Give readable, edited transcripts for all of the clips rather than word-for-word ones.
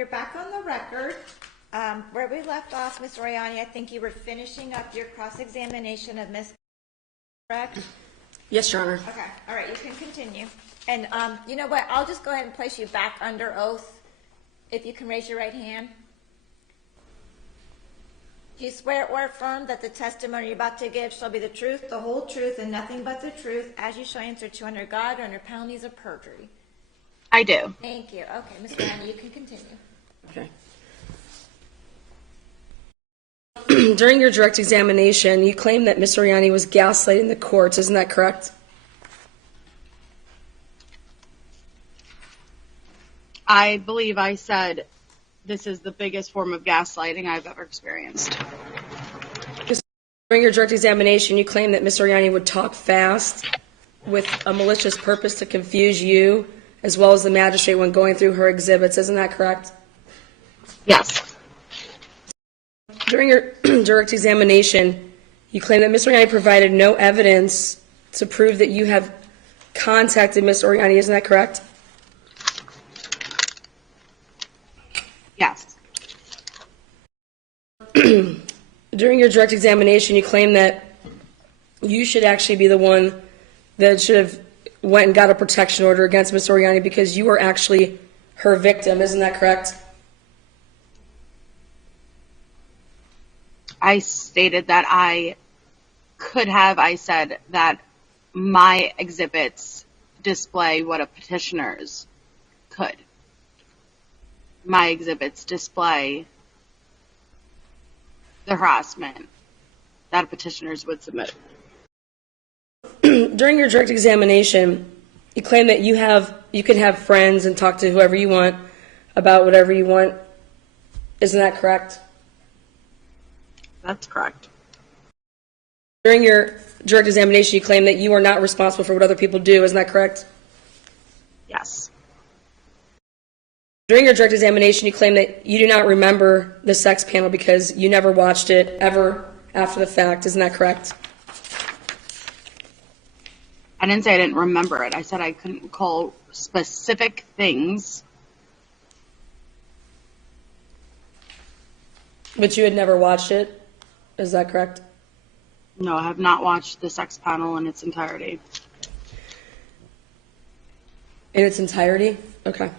we are back on the record. Where we left off, Ms. Oriani, I think you were finishing up your cross-examination of Ms. Correct? Yes, Your Honor. Okay, all right, you can continue. And you know what, I'll just go ahead and place you back under oath. If you can raise your right hand. Do you swear or affirm that the testimony you're about to give shall be the truth, the whole truth, and nothing but the truth, as you shall answer to under God or under penalties of perjury? I do. Thank you. Okay, Ms. Oriani, you can continue. Okay. During your direct examination, you claimed that Ms. Oriani was gaslighting the courts. Isn't that correct? I believe I said this is the biggest form of gaslighting I've ever experienced. During your direct examination, you claimed that Ms. Oriani would talk fast with a malicious purpose to confuse you, as well as the magistrate when going through her exhibits. Isn't that correct? Yes. During your direct examination, you claim that Ms. Oriani provided no evidence to prove that you have contacted Ms. Oriani. Isn't that correct? Yes. During your direct examination, you claim that you should actually be the one that should have went and got a protection order against Ms. Oriani because you were actually her victim. Isn't that correct? I stated that I said that my exhibits display what a petitioner's could. My exhibits display the harassment that petitioners would submit. During your direct examination, you claim that you can have friends and talk to whoever you want about whatever you want. Isn't that correct? That's correct. During your direct examination, you claim that you are not responsible for what other people do. Isn't that correct? Yes. During your direct examination, you claim that you do not remember the sex panel because you never watched it ever after the fact. Isn't that correct? I didn't say I didn't remember it. I said I couldn't recall specific things. But you had never watched it. Is that correct? No, I have not watched the sex panel in its entirety. In its entirety? Okay.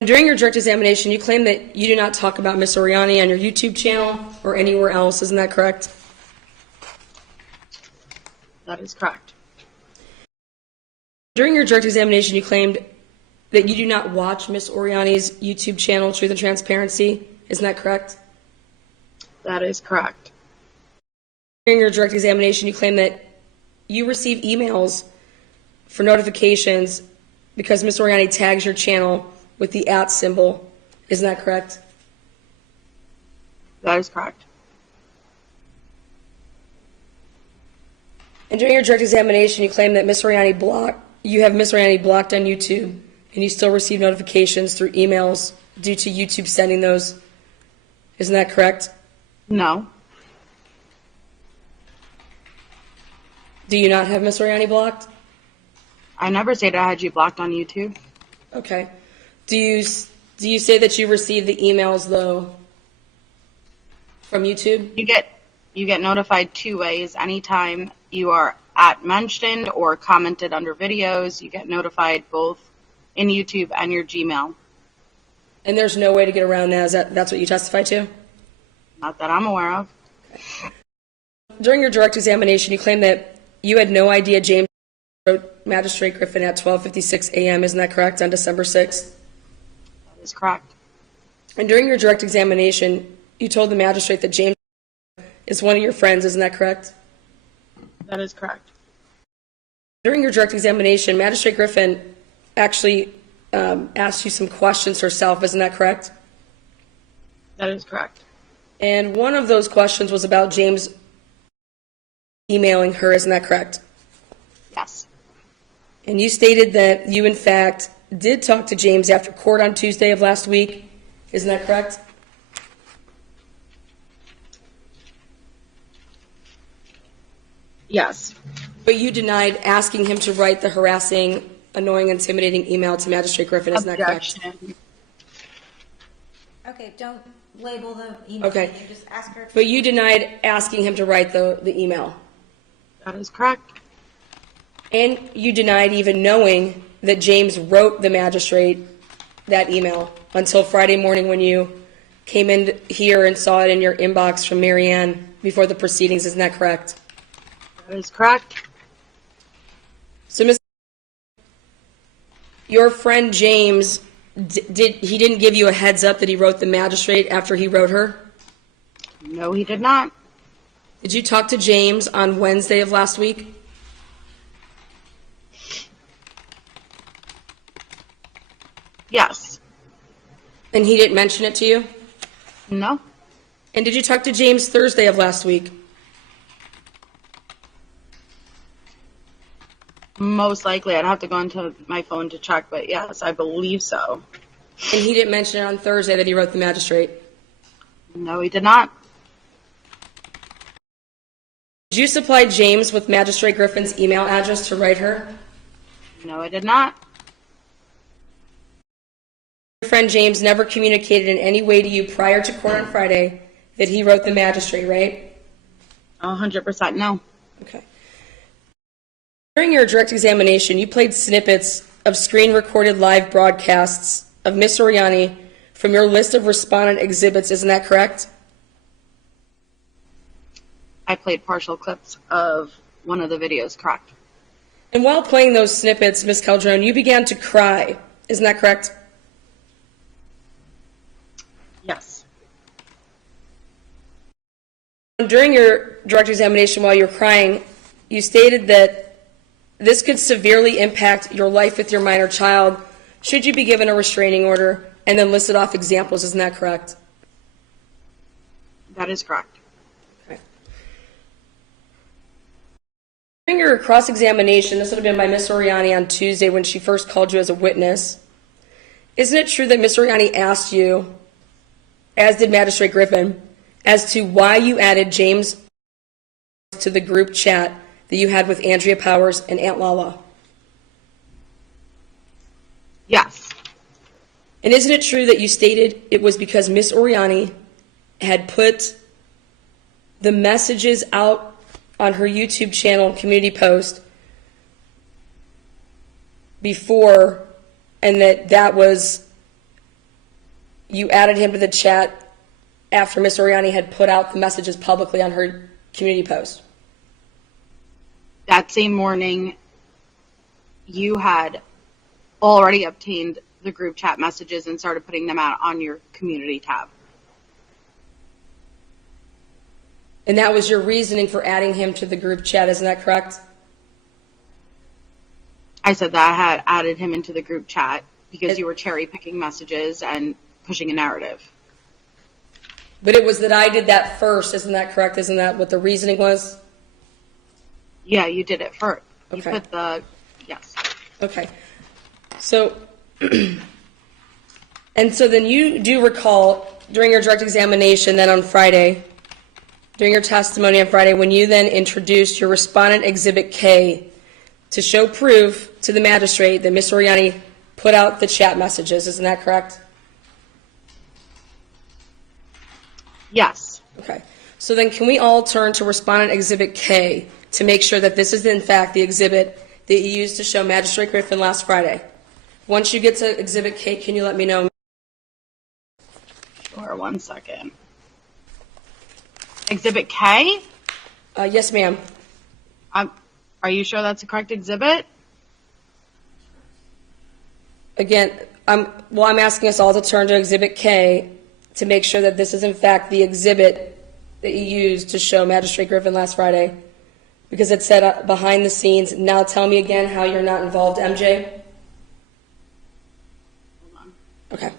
During your direct examination, you claim that you do not talk about Ms. Oriani on your YouTube channel or anywhere else. Isn't that correct? That is correct. During your direct examination, you claimed that you do not watch Ms. Oriani's YouTube channel, Truth and Transparency. Isn't that correct? That is correct. During your direct examination, you claim that you receive emails for notifications because Ms. Oriani tags your channel with the @ symbol. Isn't that correct? That is correct. And during your direct examination, you claim that you have Ms. Oriani blocked on YouTube, and you still receive notifications through emails due to YouTube sending those. Isn't that correct? No. Do you not have Ms. Oriani blocked? I never stated I had you blocked on YouTube. Okay. Do you say that you received the emails though from YouTube? You get notified two ways. Anytime you are mentioned or commented under videos, you get notified both in YouTube and your Gmail. And there's no way to get around that. That's what you testify to? Not that I'm aware of. During your direct examination, you claim that you had no idea James wrote Magistrate Griffin at 12:56 a.m. Isn't that correct, on December 6th? That is correct. And during your direct examination, you told the magistrate that James is one of your friends. Isn't that correct? That is correct. During your direct examination, Magistrate Griffin actually asked you some questions herself. Isn't that correct? That is correct. And one of those questions was about James emailing her. Isn't that correct? Yes. And you stated that you, in fact, did talk to James after court on Tuesday of last week. Isn't that correct? Yes. But you denied asking him to write the harassing, annoying, intimidating email to Magistrate Griffin. Isn't that correct? Objection. Okay, don't label the email. Okay. You just ask her. But you denied asking him to write the email. That is correct. And you denied even knowing that James wrote the magistrate that email until Friday morning when you came in here and saw it in your inbox from Marianne before the proceedings. Isn't that correct? That is correct. So, Ms. Your friend James, he didn't give you a heads up that he wrote the magistrate after he wrote her? No, he did not. Did you talk to James on Wednesday of last week? Yes. And he didn't mention it to you? No. And did you talk to James Thursday of last week? Most likely. I'd have to go into my phone to check, but yes, I believe so. And he didn't mention it on Thursday that he wrote the magistrate? No, he did not. Did you supply James with Magistrate Griffin's email address to write her? No, I did not. Your friend James never communicated in any way to you prior to court on Friday that he wrote the magistrate, right? 100% no. Okay. During your direct examination, you played snippets of screen-recorded live broadcasts of Miss Oriani from your list of respondent exhibits. Isn't that correct? I played partial clips of one of the videos, correct? And while playing those snippets, Ms. Calderon, you began to cry. Isn't that correct? Yes. During your direct examination while you're crying, you stated that this could severely impact your life with your minor child should you be given a restraining order, and then listed off examples. Isn't that correct? That is correct. Okay. During your cross-examination, this would have been by Miss Oriani on Tuesday when she first called you as a witness, isn't it true that Miss Oriani asked you, as did Magistrate Griffin, as to why you added James to the group chat that you had with Andrea Powers and Aunt Lala? Yes. And isn't it true that you stated it was because Miss Oriani had put the messages out on her YouTube channel community post before, and that was, you added him to the chat after Miss Oriani had put out the messages publicly on her community post? That same morning, you had already obtained the group chat messages and started putting them out on your community tab. And that was your reasoning for adding him to the group chat, isn't that correct? I said that I had added him into the group chat because you were cherry picking messages and pushing a narrative. But it was that I did that first, isn't that correct? Isn't that what the reasoning was? Yeah, you did it first. You Okay. put the, yes. Okay. So, and so then you do recall during your direct examination then on Friday, during your testimony on Friday, when you then introduced your respondent exhibit K to show proof to the magistrate that Ms. Oriani put out the chat messages, isn't that correct? Yes. Okay. So then can we all turn to respondent exhibit K to make sure that this is in fact the exhibit that you used to show Magistrate Griffin last Friday? Once you get to exhibit K, can you let me know? Sure, 1 second. Exhibit K? Yes, ma'am. Are you sure that's the correct exhibit? Again, I'm asking us all to turn to exhibit K to make sure that this is in fact the exhibit that you used to show Magistrate Griffin last Friday, because it said behind the scenes. Now tell me again how you're not involved, MJ. Hold on. Okay.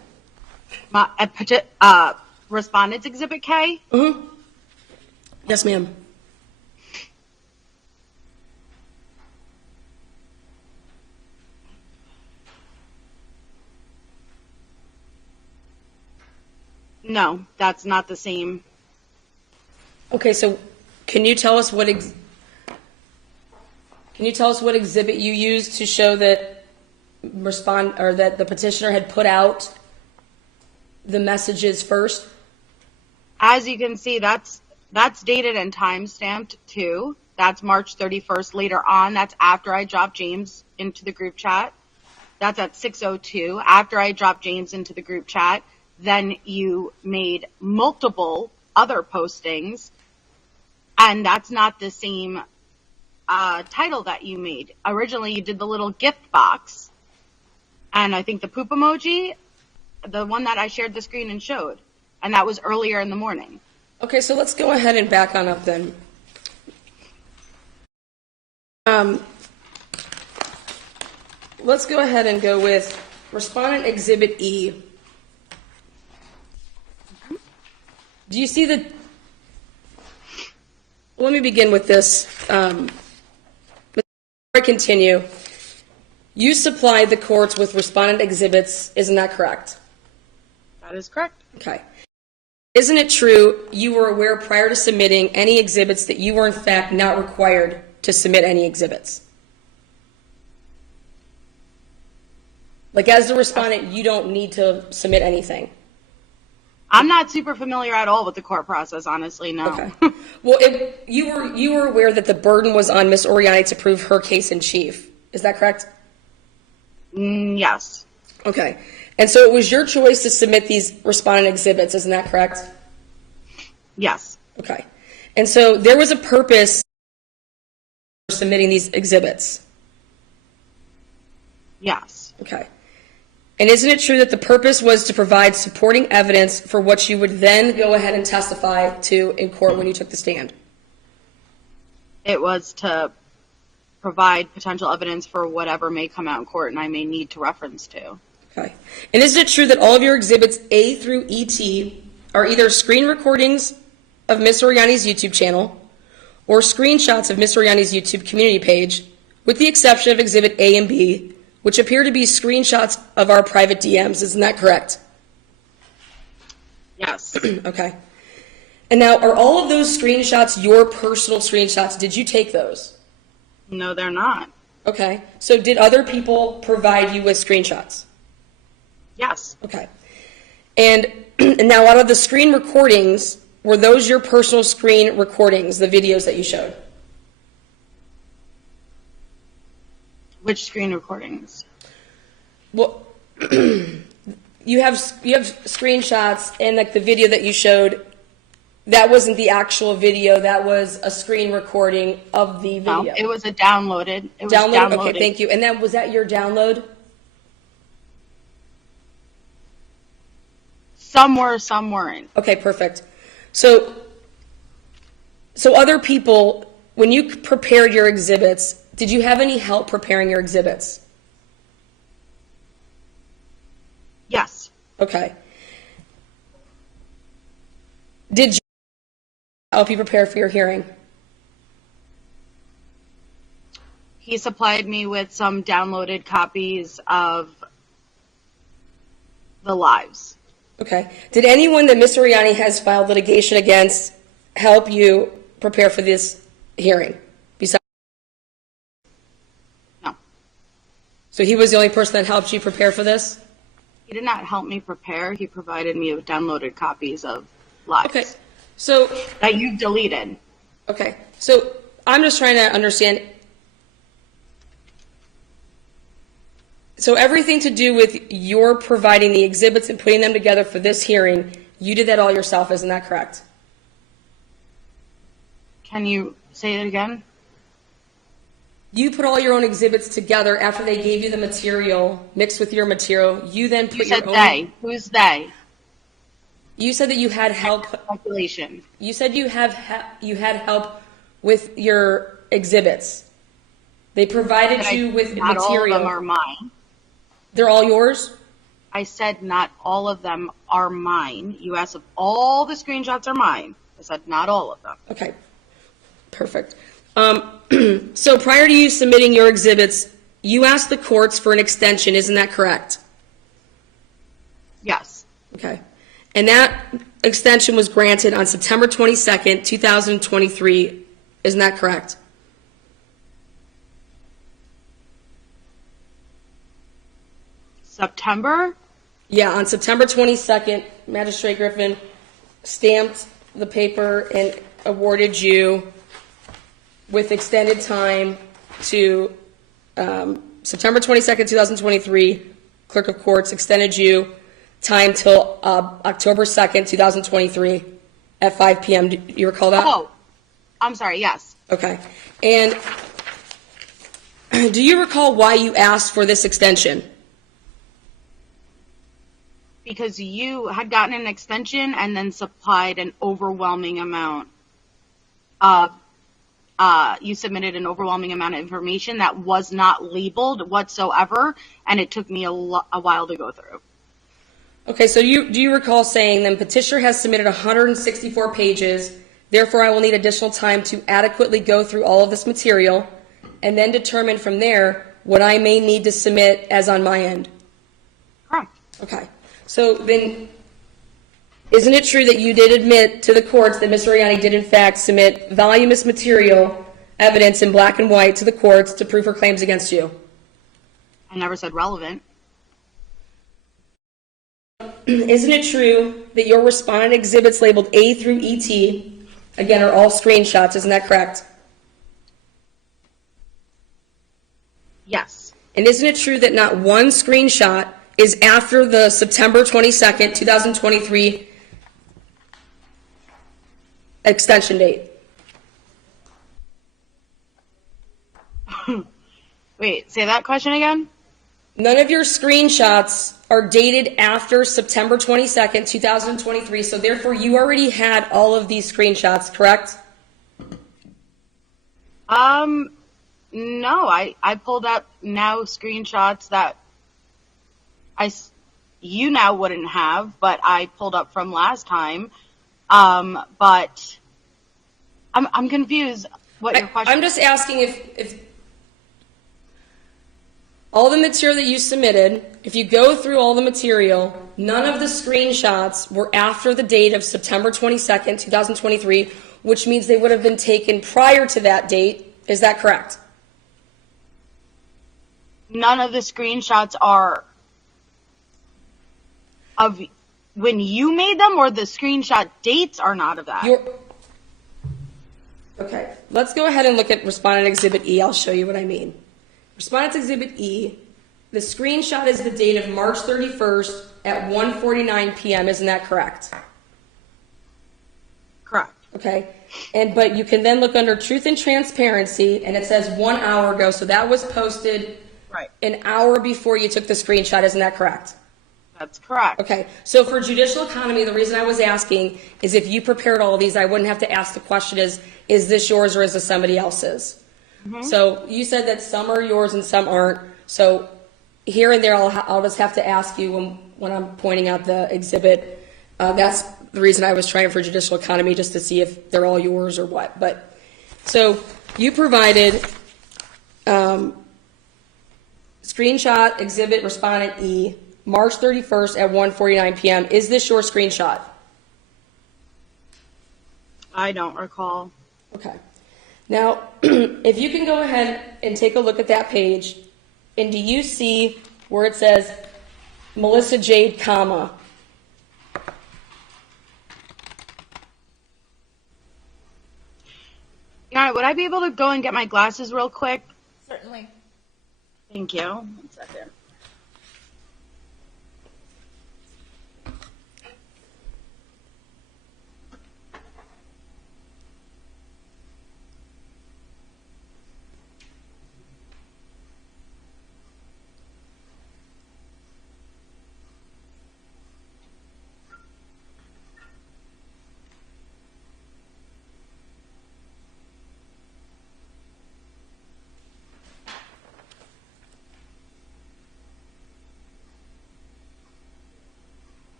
Respondent's exhibit K? Mm-hmm. Yes, ma'am. No, that's not the same. Okay, so can you tell us what exhibit you used to show that that the petitioner had put out the messages first? As you can see, that's dated and time stamped too. That's March 31st. Later on, that's after I dropped James into the group chat. That's at 6:02. After I dropped James into the group chat, then you made multiple other postings, and that's not the same title that you made. Originally, you did the little gift box, and I think the poop emoji, the one that I shared the screen and showed, and that was earlier in the morning. Okay, so let's go ahead and back on up then. Let's go ahead and go with Respondent Exhibit E. Do you see the... Let me begin with this. Before I continue, you supplied the courts with respondent exhibits, isn't that correct? That is correct. Okay. Isn't it true you were aware prior to submitting any exhibits that you were in fact not required to submit any exhibits? Like, as the respondent, you don't need to submit anything. I'm not super familiar at all with the court process, honestly, no. Okay. Well, you were aware that the burden was on Ms. Oriani to prove her case in chief. Is that correct? Yes. Okay. And so it was your choice to submit these respondent exhibits, isn't that correct? Yes. Okay. And so there was a purpose for submitting these exhibits. Yes. Okay. And isn't it true that the purpose was to provide supporting evidence for what you would then go ahead and testify to in court when you took the stand? It was to provide potential evidence for whatever may come out in court and I may need to reference to. Okay. And isn't it true that all of your exhibits A through ET are either screen recordings of Ms. Oriani's YouTube channel or screenshots of Ms. Oriani's YouTube community page, with the exception of Exhibit A and B, which appear to be screenshots of our private DMs. Isn't that correct? Yes. Okay. And now, are all of those screenshots your personal screenshots? Did you take those? No, they're not. Okay. So did other people provide you with screenshots? Yes. Okay. And now, out of the screen recordings, were those your personal screen recordings, the videos that you showed? Which screen recordings? Well, you have screenshots, and like the video that you showed, that wasn't the actual video. That was a screen recording of the video. No, it was a downloaded. It was downloaded. Okay, thank you. And then was that your download? Some were, some weren't. Okay, perfect. So other people, when you prepared your exhibits, did you have any help preparing your exhibits? Yes. Okay. Did you help you prepare for your hearing? He supplied me with some downloaded copies of the lives. Okay. Did anyone that Ms. Oriani has filed litigation against help you prepare for this hearing? Besides, No. so he was the only person that helped you prepare for this? He did not help me prepare. He provided me with downloaded copies of lives. Okay. So, That you've deleted. okay. So I'm just trying to understand. So everything to do with your providing the exhibits and putting them together for this hearing, you did that all yourself, isn't that correct? Can you say it again? You put all your own exhibits together after they gave you the material, mixed with your material. You then put You said your own. they. Who's they? You said that you had help. Calculation. You said you had help with your exhibits. They provided you with Not all of material. them are mine. They're all yours? I said not all of them are mine. You asked if all the screenshots are mine. I said not all of them. Okay, perfect. So prior to you submitting your exhibits, you asked the courts for an extension, isn't that correct? Yes. Okay. And that extension was granted on September 22nd, 2023, isn't that correct? September? Yeah, on September 22nd, Magistrate Griffin stamped the paper and awarded you with extended time to September 22nd, 2023. Clerk of Courts extended you time till October 2nd, 2023 at 5 p.m. Do you recall that? Oh, I'm sorry, yes. Okay. And do you recall why you asked for this extension? Because you had gotten an extension and then supplied an overwhelming amount of, you submitted an overwhelming amount of information that was not labeled whatsoever, and it took me a while to go through. Okay, so do you recall saying then petitioner has submitted 164 pages, therefore I will need additional time to adequately go through all of this material and then determine from there what I may need to submit as on my end? Correct. Okay. So then, isn't it true that you did admit to the courts that Ms. Oriani did in fact submit voluminous material, evidence in black and white to the courts to prove her claims against you? I never said relevant. Isn't it true that your respondent exhibits labeled A through ET, again, are all screenshots, isn't that correct? Yes. And isn't it true that not one screenshot is after the September 22nd, 2023 extension date? Wait, say that question again? None of your screenshots are dated after September 22nd, 2023, so therefore you already had all of these screenshots, correct? No, I pulled up now screenshots that you now wouldn't have, but I pulled up from last time. But I'm confused what your question. I'm just asking if all the material that you submitted, if you go through all the material, none of the screenshots were after the date of September 22nd, 2023, which means they would have been taken prior to that date. Is that correct? None of the screenshots are of when you made them, or the screenshot dates are not of that. Okay, let's go ahead and look at Respondent Exhibit E. I'll show you what I mean. Respondent Exhibit E, the screenshot is the date of March 31st at 1:49 p.m. Isn't that correct? Correct. Okay, but you can then look under Truth and Transparency, and it says 1 hour ago, so that was posted Right. an hour before you took the screenshot. Isn't that correct? That's correct. Okay, so for judicial economy, the reason I was asking is if you prepared all these, I wouldn't have to ask the question is this yours or is this somebody else's? Mm-hmm. So you said that some are yours and some aren't. So here and there, I'll just have to ask you when I'm pointing out the exhibit. That's the reason I was trying for judicial economy, just to see if they're all yours or what. But so you provided screenshot exhibit respondent E, March 31st at 1:49 p.m. Is this your screenshot? I don't recall. Okay. Now, if you can go ahead and take a look at that page, and do you see where it says Melissa Jade, comma? Yeah, would I be able to go and get my glasses real quick? Certainly. Thank you. 1 second.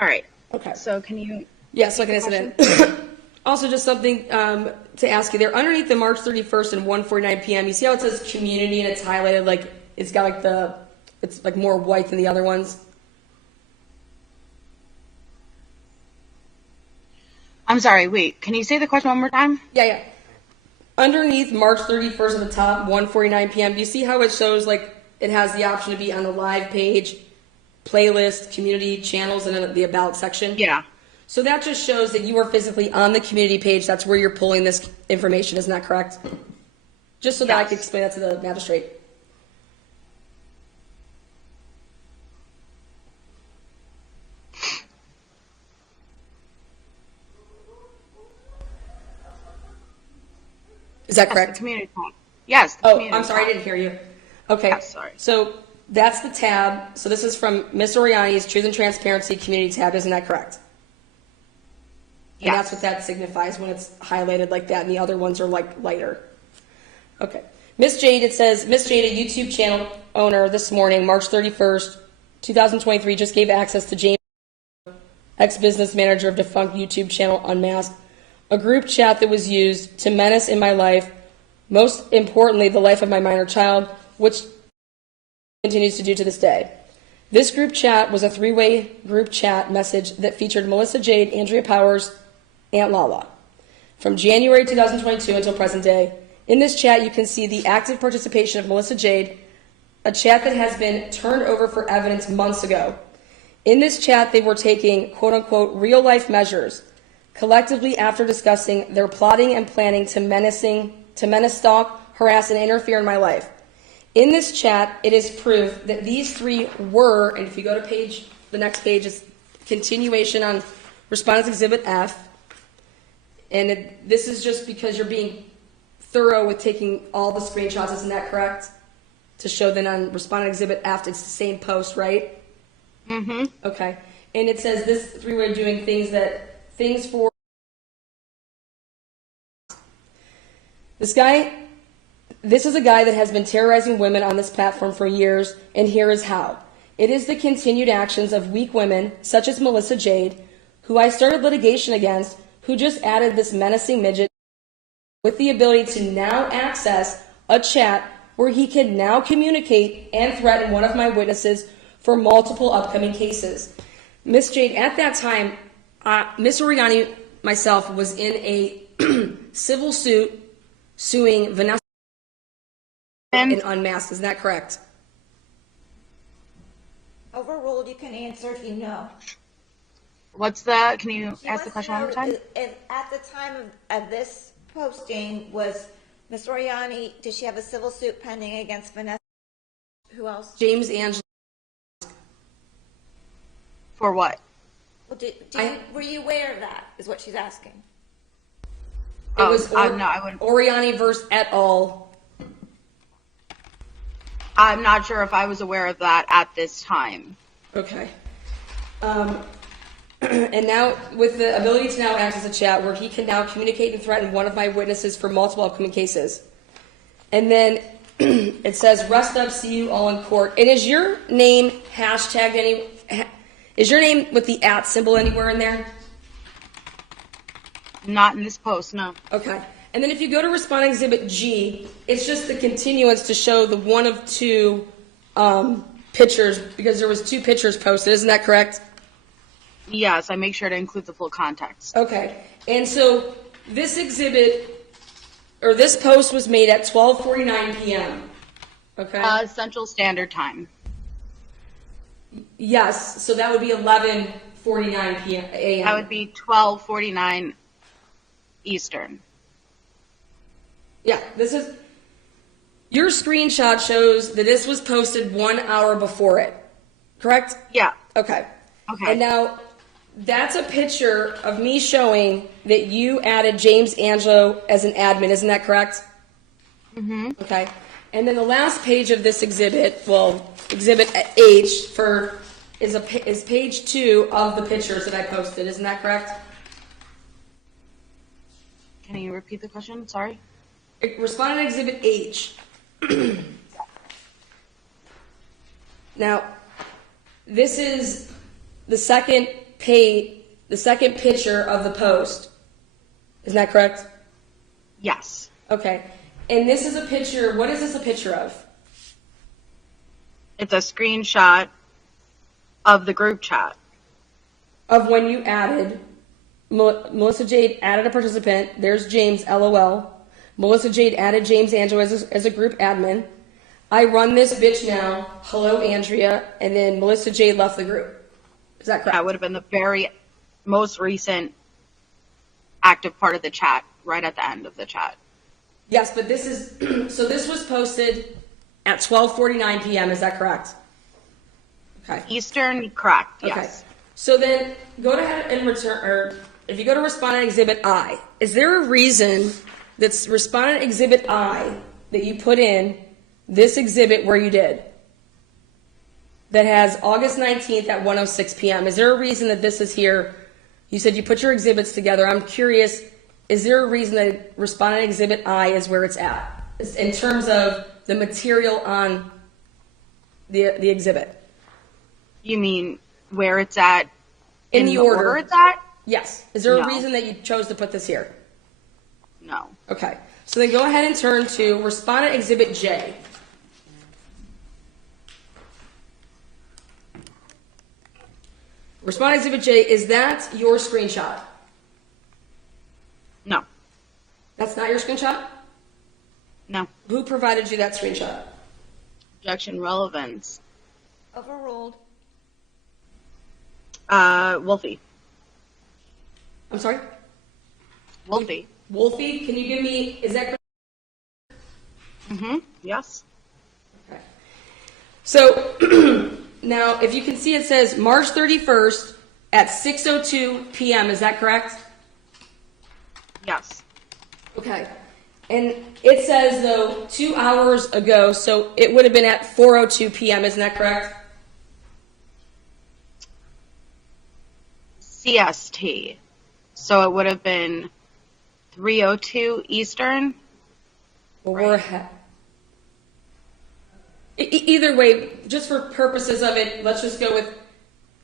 All right. Okay. So can you? Yes, looking at it. Also, just something to ask you there. Underneath the March 31st and 1:49 p.m., you see how it says community and it's highlighted like it's got like it's like more white than the other ones? I'm sorry, wait, can you say the question one more time? Yeah. Underneath March 31st at the top, 1:49 p.m., do you see how it shows, like, it has the option to be on the live page, playlist, community, channels, and then the about section? Yeah. So that just shows that you are physically on the community page. That's where you're pulling this information. Isn't that correct? Just so that I can explain that to the magistrate. Is that correct? The community tab. Yes. Oh, I'm sorry, I didn't hear you. Okay. Yes, sorry. So that's the tab. So this is from Ms. Oriani's Truth and Transparency Community tab. Isn't that correct? And Yes. that's what that signifies when it's highlighted like that, and the other ones are like lighter. Okay. Miss Jade, it says, Miss Jade, a YouTube channel owner this morning, March 31st, 2023, just gave access to James, ex-business manager of defunct YouTube channel Unmasked, a group chat that was used to menace in my life, most importantly, the life of my minor child, which continues to do to this day. This group chat was a three-way group chat message that featured Melissa Jade, Andrea Powers, Aunt Lala. From January 2022 until present day, in this chat you can see the active participation of Melissa Jade, a chat that has been turned over for evidence months ago. In this chat, they were taking quote-unquote real-life measures, collectively after discussing their plotting and planning to menace, stalk, harass, and interfere in my life. In this chat, it is proof that these three were, and if you go to the next page is continuation on Respondents Exhibit F, and this is just because you're being thorough with taking all the screenshots, isn't that correct? To show that on Respondent Exhibit F, it's the same post, right? Mm-hmm. Okay. And it says this three-way doing things for this guy. This is a guy that has been terrorizing women on this platform for years, and here is how. It is the continued actions of weak women, such as Melissa Jade, who I started litigation against, who just added this menacing midget with the ability to now access a chat where he can now communicate and threaten one of my witnesses for multiple upcoming cases. Miss Jade, at that time, Miss Oriani, myself, was in a civil suit suing Vanessa and Unmasked. Is that correct? Overruled, you can answer if you know. What's that? Can you She ask the wants question to one more know, time? At the time of this posting, was Ms. Oriani, did she have a civil suit pending against Vanessa? Who else? James Angela. For what? Well, were you aware of that, is what she's asking. It was no, I wouldn't. Oriani versus et al. I'm not sure if I was aware of that at this time. Okay. And now, with the ability to now access a chat where he can now communicate and threaten one of my witnesses for multiple upcoming cases. And then it says, rest up, see you all in court. And is your name hashtagged is your name with the @ symbol anywhere in there? Not in this post, no. Okay. And then if you go to Respondent Exhibit G, it's just the continuance to show the one of two pictures, because there was 2 pictures posted. Isn't that correct? Yes, I make sure to include the full context. Okay. And so this exhibit, or this post was made at 12:49 p.m. Okay? Central Standard Time. Yes. So that would be 11:49 p.m. a.m. That would be 12:49 Eastern. Yeah. This is your screenshot shows that this was posted 1 hour before it. Correct? Yeah. Okay. Okay. And now that's a picture of me showing that you added James Angelo as an admin. Isn't that correct? Mm-hmm. Okay. And then the last page of this exhibit, well, Exhibit H is page 2 of the pictures that I posted. Isn't that correct? Can you repeat the question? Sorry. Respondent Exhibit H. Now, this is the second picture of the post. Isn't that correct? Yes. Okay. And this is a picture. What is this a picture of? It's a screenshot of the group chat. Of when you added Melissa Jade added a participant. There's James, LOL. Melissa Jade added James Angelo as a group admin. I run this bitch now. Hello, Andrea. And then Melissa Jade left the group. Is that correct? That would have been the very most recent active part of the chat, right at the end of the chat. Yes, but this is, so this was posted at 12:49 p.m. Is that correct? Okay. Eastern, correct, Okay. yes. So then go ahead and return, or if you go to Respondent Exhibit I, is there a reason that's Respondent Exhibit I that you put in this exhibit where you did? That has August 19th at 1:06 p.m. Is there a reason that this is here? You said you put your exhibits together. I'm curious, is there a reason that Respondent Exhibit I is where it's at in terms of the material on the exhibit? You mean where it's at In the order it's at? Yes. Is there a No. reason that you chose to put this here? No. Okay. So then go ahead and turn to Respondent Exhibit J. Respondent Exhibit J, is that your screenshot? No. That's not your screenshot? No. Who provided you that screenshot? Objection relevance. Overruled. Wolfie. I'm sorry? Wolfie. Wolfie, can you give me, is that correct? Mm-hmm. Yes. Okay. So now, if you can see, it says March 31st at 6:02 p.m. Is that correct? Yes. Okay. And it says, though, 2 hours ago, so it would have been at 4:02 p.m. Isn't that correct? CST. So it would have been 3:02 Eastern. Well, we're ahead. Either way, just for purposes of it, let's just go with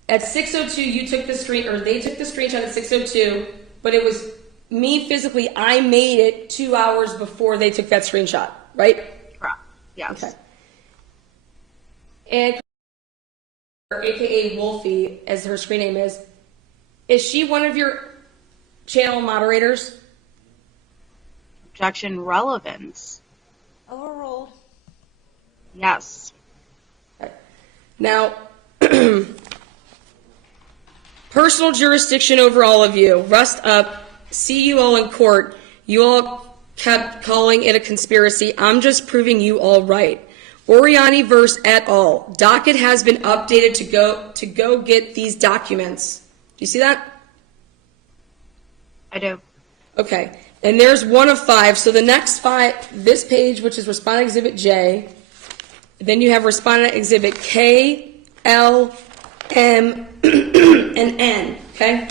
at 6:02. You took the screen, or they took the screenshot at 6:02, but it was me physically. I made it 2 hours before they took that screenshot, right? Correct. Yes. Okay. And AKA Wolfie, as her screen name is she one of your channel moderators? Objection relevance. Overruled. Yes. Okay. Now, personal jurisdiction over all of you. Rest up. See you all in court. You all kept calling it a conspiracy. I'm just proving you all right. Oriani verse et al. Docket has been updated to go get these documents. Do you see that? I do. Okay. And there's one of 5. So the next 5, this page, which is Respondent Exhibit J, then you have Respondent Exhibit K, L, M, and N. Okay?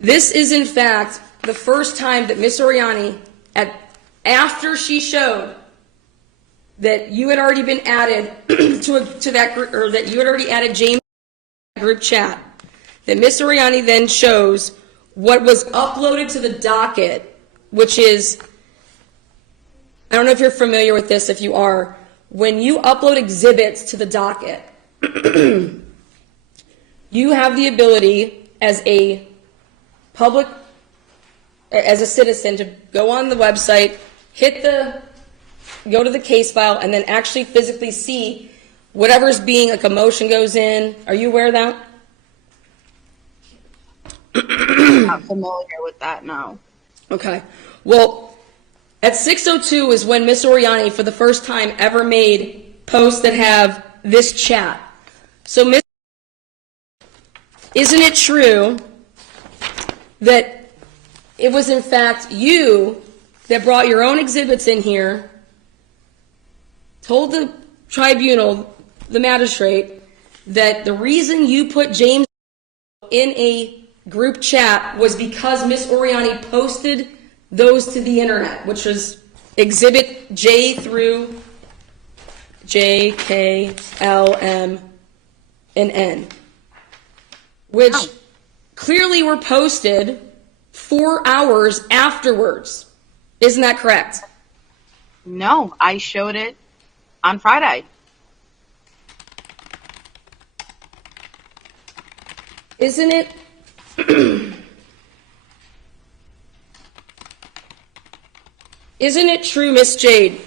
This is, in fact, the first time that Miss Oriani, after she showed that you had already been added to that group, or that you had already added James to that group chat, that Miss Oriani then shows what was uploaded to the docket, which is, I don't know if you're familiar with this. If you are, when you upload exhibits to the docket, you have the ability as a public, as a citizen, to go on the website, go to the case file, and then actually physically see whatever's being, like a motion goes in. Are you aware of that? I'm not familiar with that, no. Okay. Well, at 6:02 is when Miss Oriani, for the first time ever, made posts that have this chat. So, Miss, isn't it true that it was in fact you that brought your own exhibits in here, told the tribunal, the magistrate, that the reason you put James in a group chat was because Miss Oriani posted those to the internet, which was Exhibit J through J, K, L, M, and N, which clearly were posted 4 hours afterwards. Isn't that correct? No, I showed it on Friday. Isn't it? Isn't it true, Miss Jade,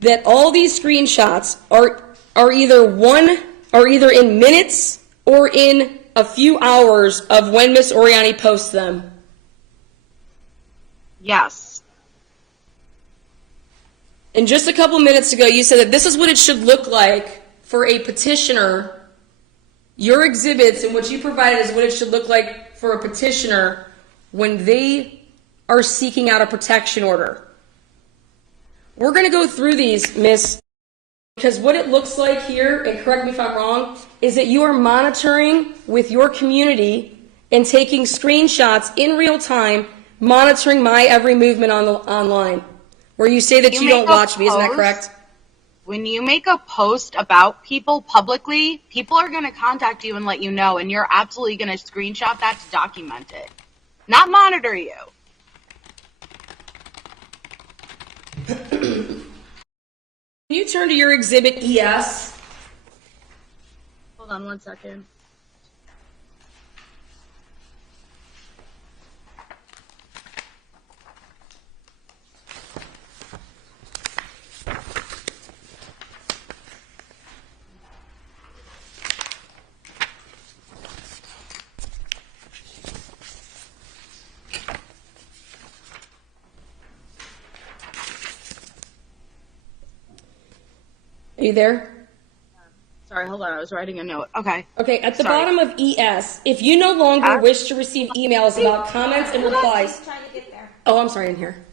that all these screenshots are either in minutes or in a few hours of when Miss Oriani posts them? Yes. And just a couple minutes ago, you said that this is what it should look like for a petitioner. Your exhibits and what you provided is what it should look like for a petitioner when they are seeking out a protection order. We're going to go through these, Miss, because what it looks like here, and correct me if I'm wrong, is that you are monitoring with your community and taking screenshots in real time, monitoring my every movement online. Where you say that you don't watch me, isn't that correct? When you make a post about people publicly, people are going to contact you and let you know, and you're absolutely going to screenshot that to document it, not monitor you. Can you turn to your exhibit ES? Hold on one second. Are you there? Sorry, hold on. I was writing a note. Okay. Okay, at the Sorry. bottom of ES, if you no longer wish to receive emails about comments and replies. Trying to get there. Oh, I'm sorry, in here.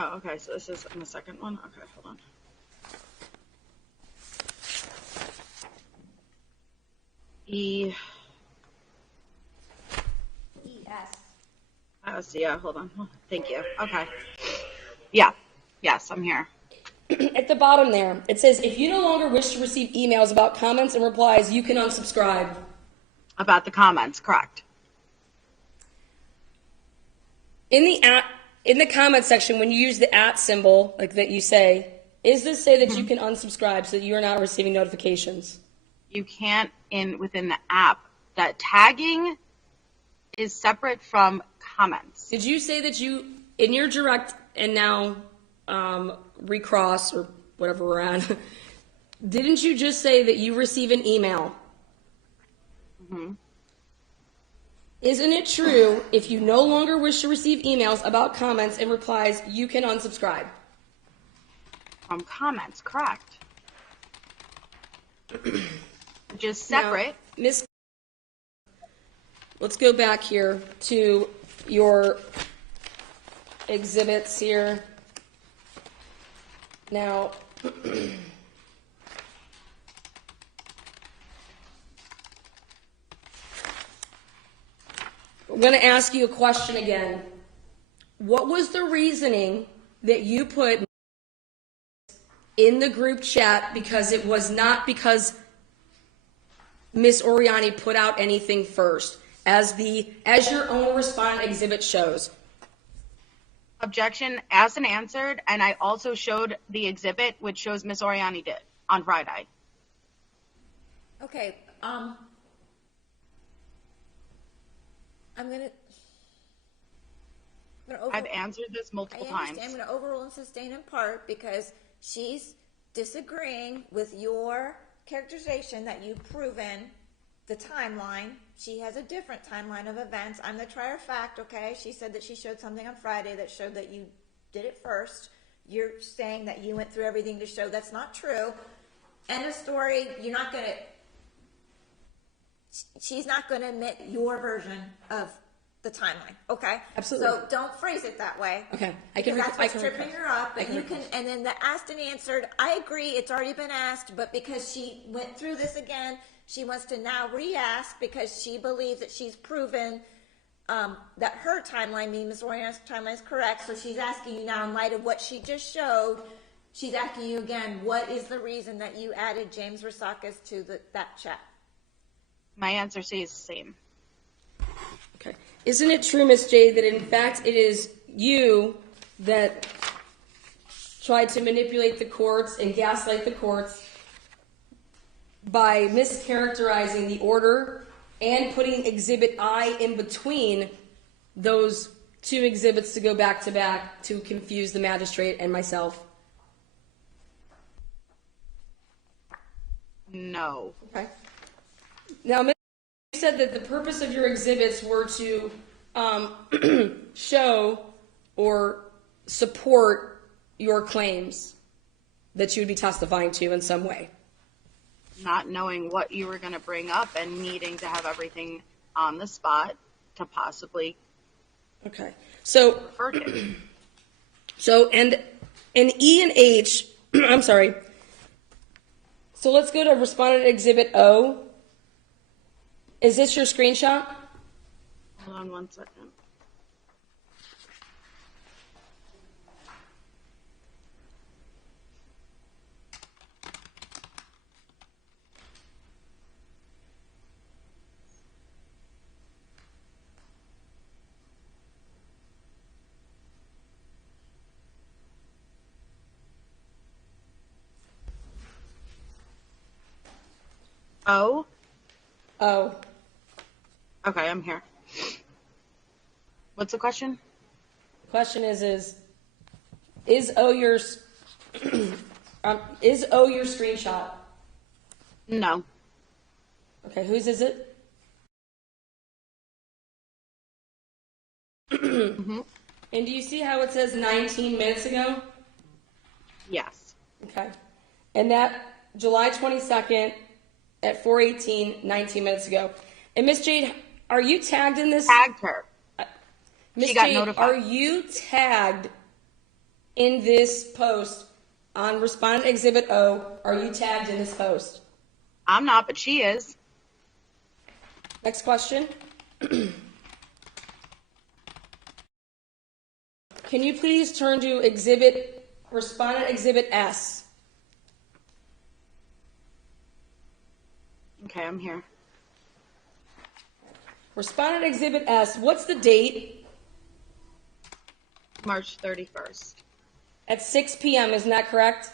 Oh, okay. So this is in the second one. Okay, hold on. ES. Yeah, hold on. Thank you. Okay. Yeah. Yes, I'm here. At the bottom there, it says, if you no longer wish to receive emails about comments and replies, you can unsubscribe. About the comments, correct. In the comment section, when you use the @ symbol, like that you say, is this say that you can unsubscribe so that you are not receiving notifications? You can't within the app. That tagging is separate from comments. Did you say that you, in your direct and now recross or whatever we're on, didn't you just say that you receive an email? Mm-hmm. Isn't it true, if you no longer wish to receive emails about comments and replies, you can unsubscribe? From comments, correct. Just separate. Now, Miss, let's go back here to your exhibits here. Now, I'm going to ask you a question again. What was the reasoning that you put in the group chat? Because it was not because Miss Oriani put out anything first, as your own respondent exhibit shows. Objection asked and answered, and I also showed the exhibit, which shows Miss Oriani did on Friday. Okay, I'm gonna I've answered this multiple times. I'm gonna overrule and sustain in part because she's disagreeing with your characterization that you've proven the timeline. She has a different timeline of events. I'm the trier of fact, okay? She said that she showed something on Friday that showed that you did it first. You're saying that you went through everything to show that's not true. End of story. She's not gonna admit your version of the timeline, okay? Absolutely. So don't phrase it that way. Okay, That's what's tripping her up. But you can, and then the asked and answered. I agree, it's already been asked, but because she went through this again, she wants to now re-ask because she believes that she's proven that her timeline, meaning Ms. Oriana's timeline, is correct. So she's asking you now, in light of what she just showed, She's asking you again, what is the reason that you added James Rasakis to that chat? My answer stays the same. Okay. Isn't it true, Miss Jade, that in fact it is you that tried to manipulate the courts and gaslight the courts by mischaracterizing the order and putting Exhibit I in between those two exhibits to go back to back to confuse the magistrate and myself? No. Okay. Now, Ms. you said that the purpose of your exhibits were to show or support your claims that you would be testifying to in some way. Not knowing what you were going to bring up and needing to have everything on the spot to possibly Okay. So, refer to. so and in E and H, I'm sorry. So let's go to Respondent Exhibit O. Is this your screenshot? Hold on one second. Oh, Oh. okay, I'm here. What's the question? The question is O your is O your screenshot? No. Okay, whose is it? Mm-hmm. And do you see how it says 19 minutes ago? Yes. Okay. And that July 22nd at 4:18, 19 minutes ago. And Miss Jade, are you tagged in this? Tagged her. Miss She got Jade, notified. are you tagged in this post on Respondent Exhibit O? Are you tagged in this post? I'm not, but she is. Next question. Can you please turn to Respondent Exhibit S? Okay, I'm here. Respondent Exhibit S, what's the date? March 31st. At 6 p.m., isn't that correct?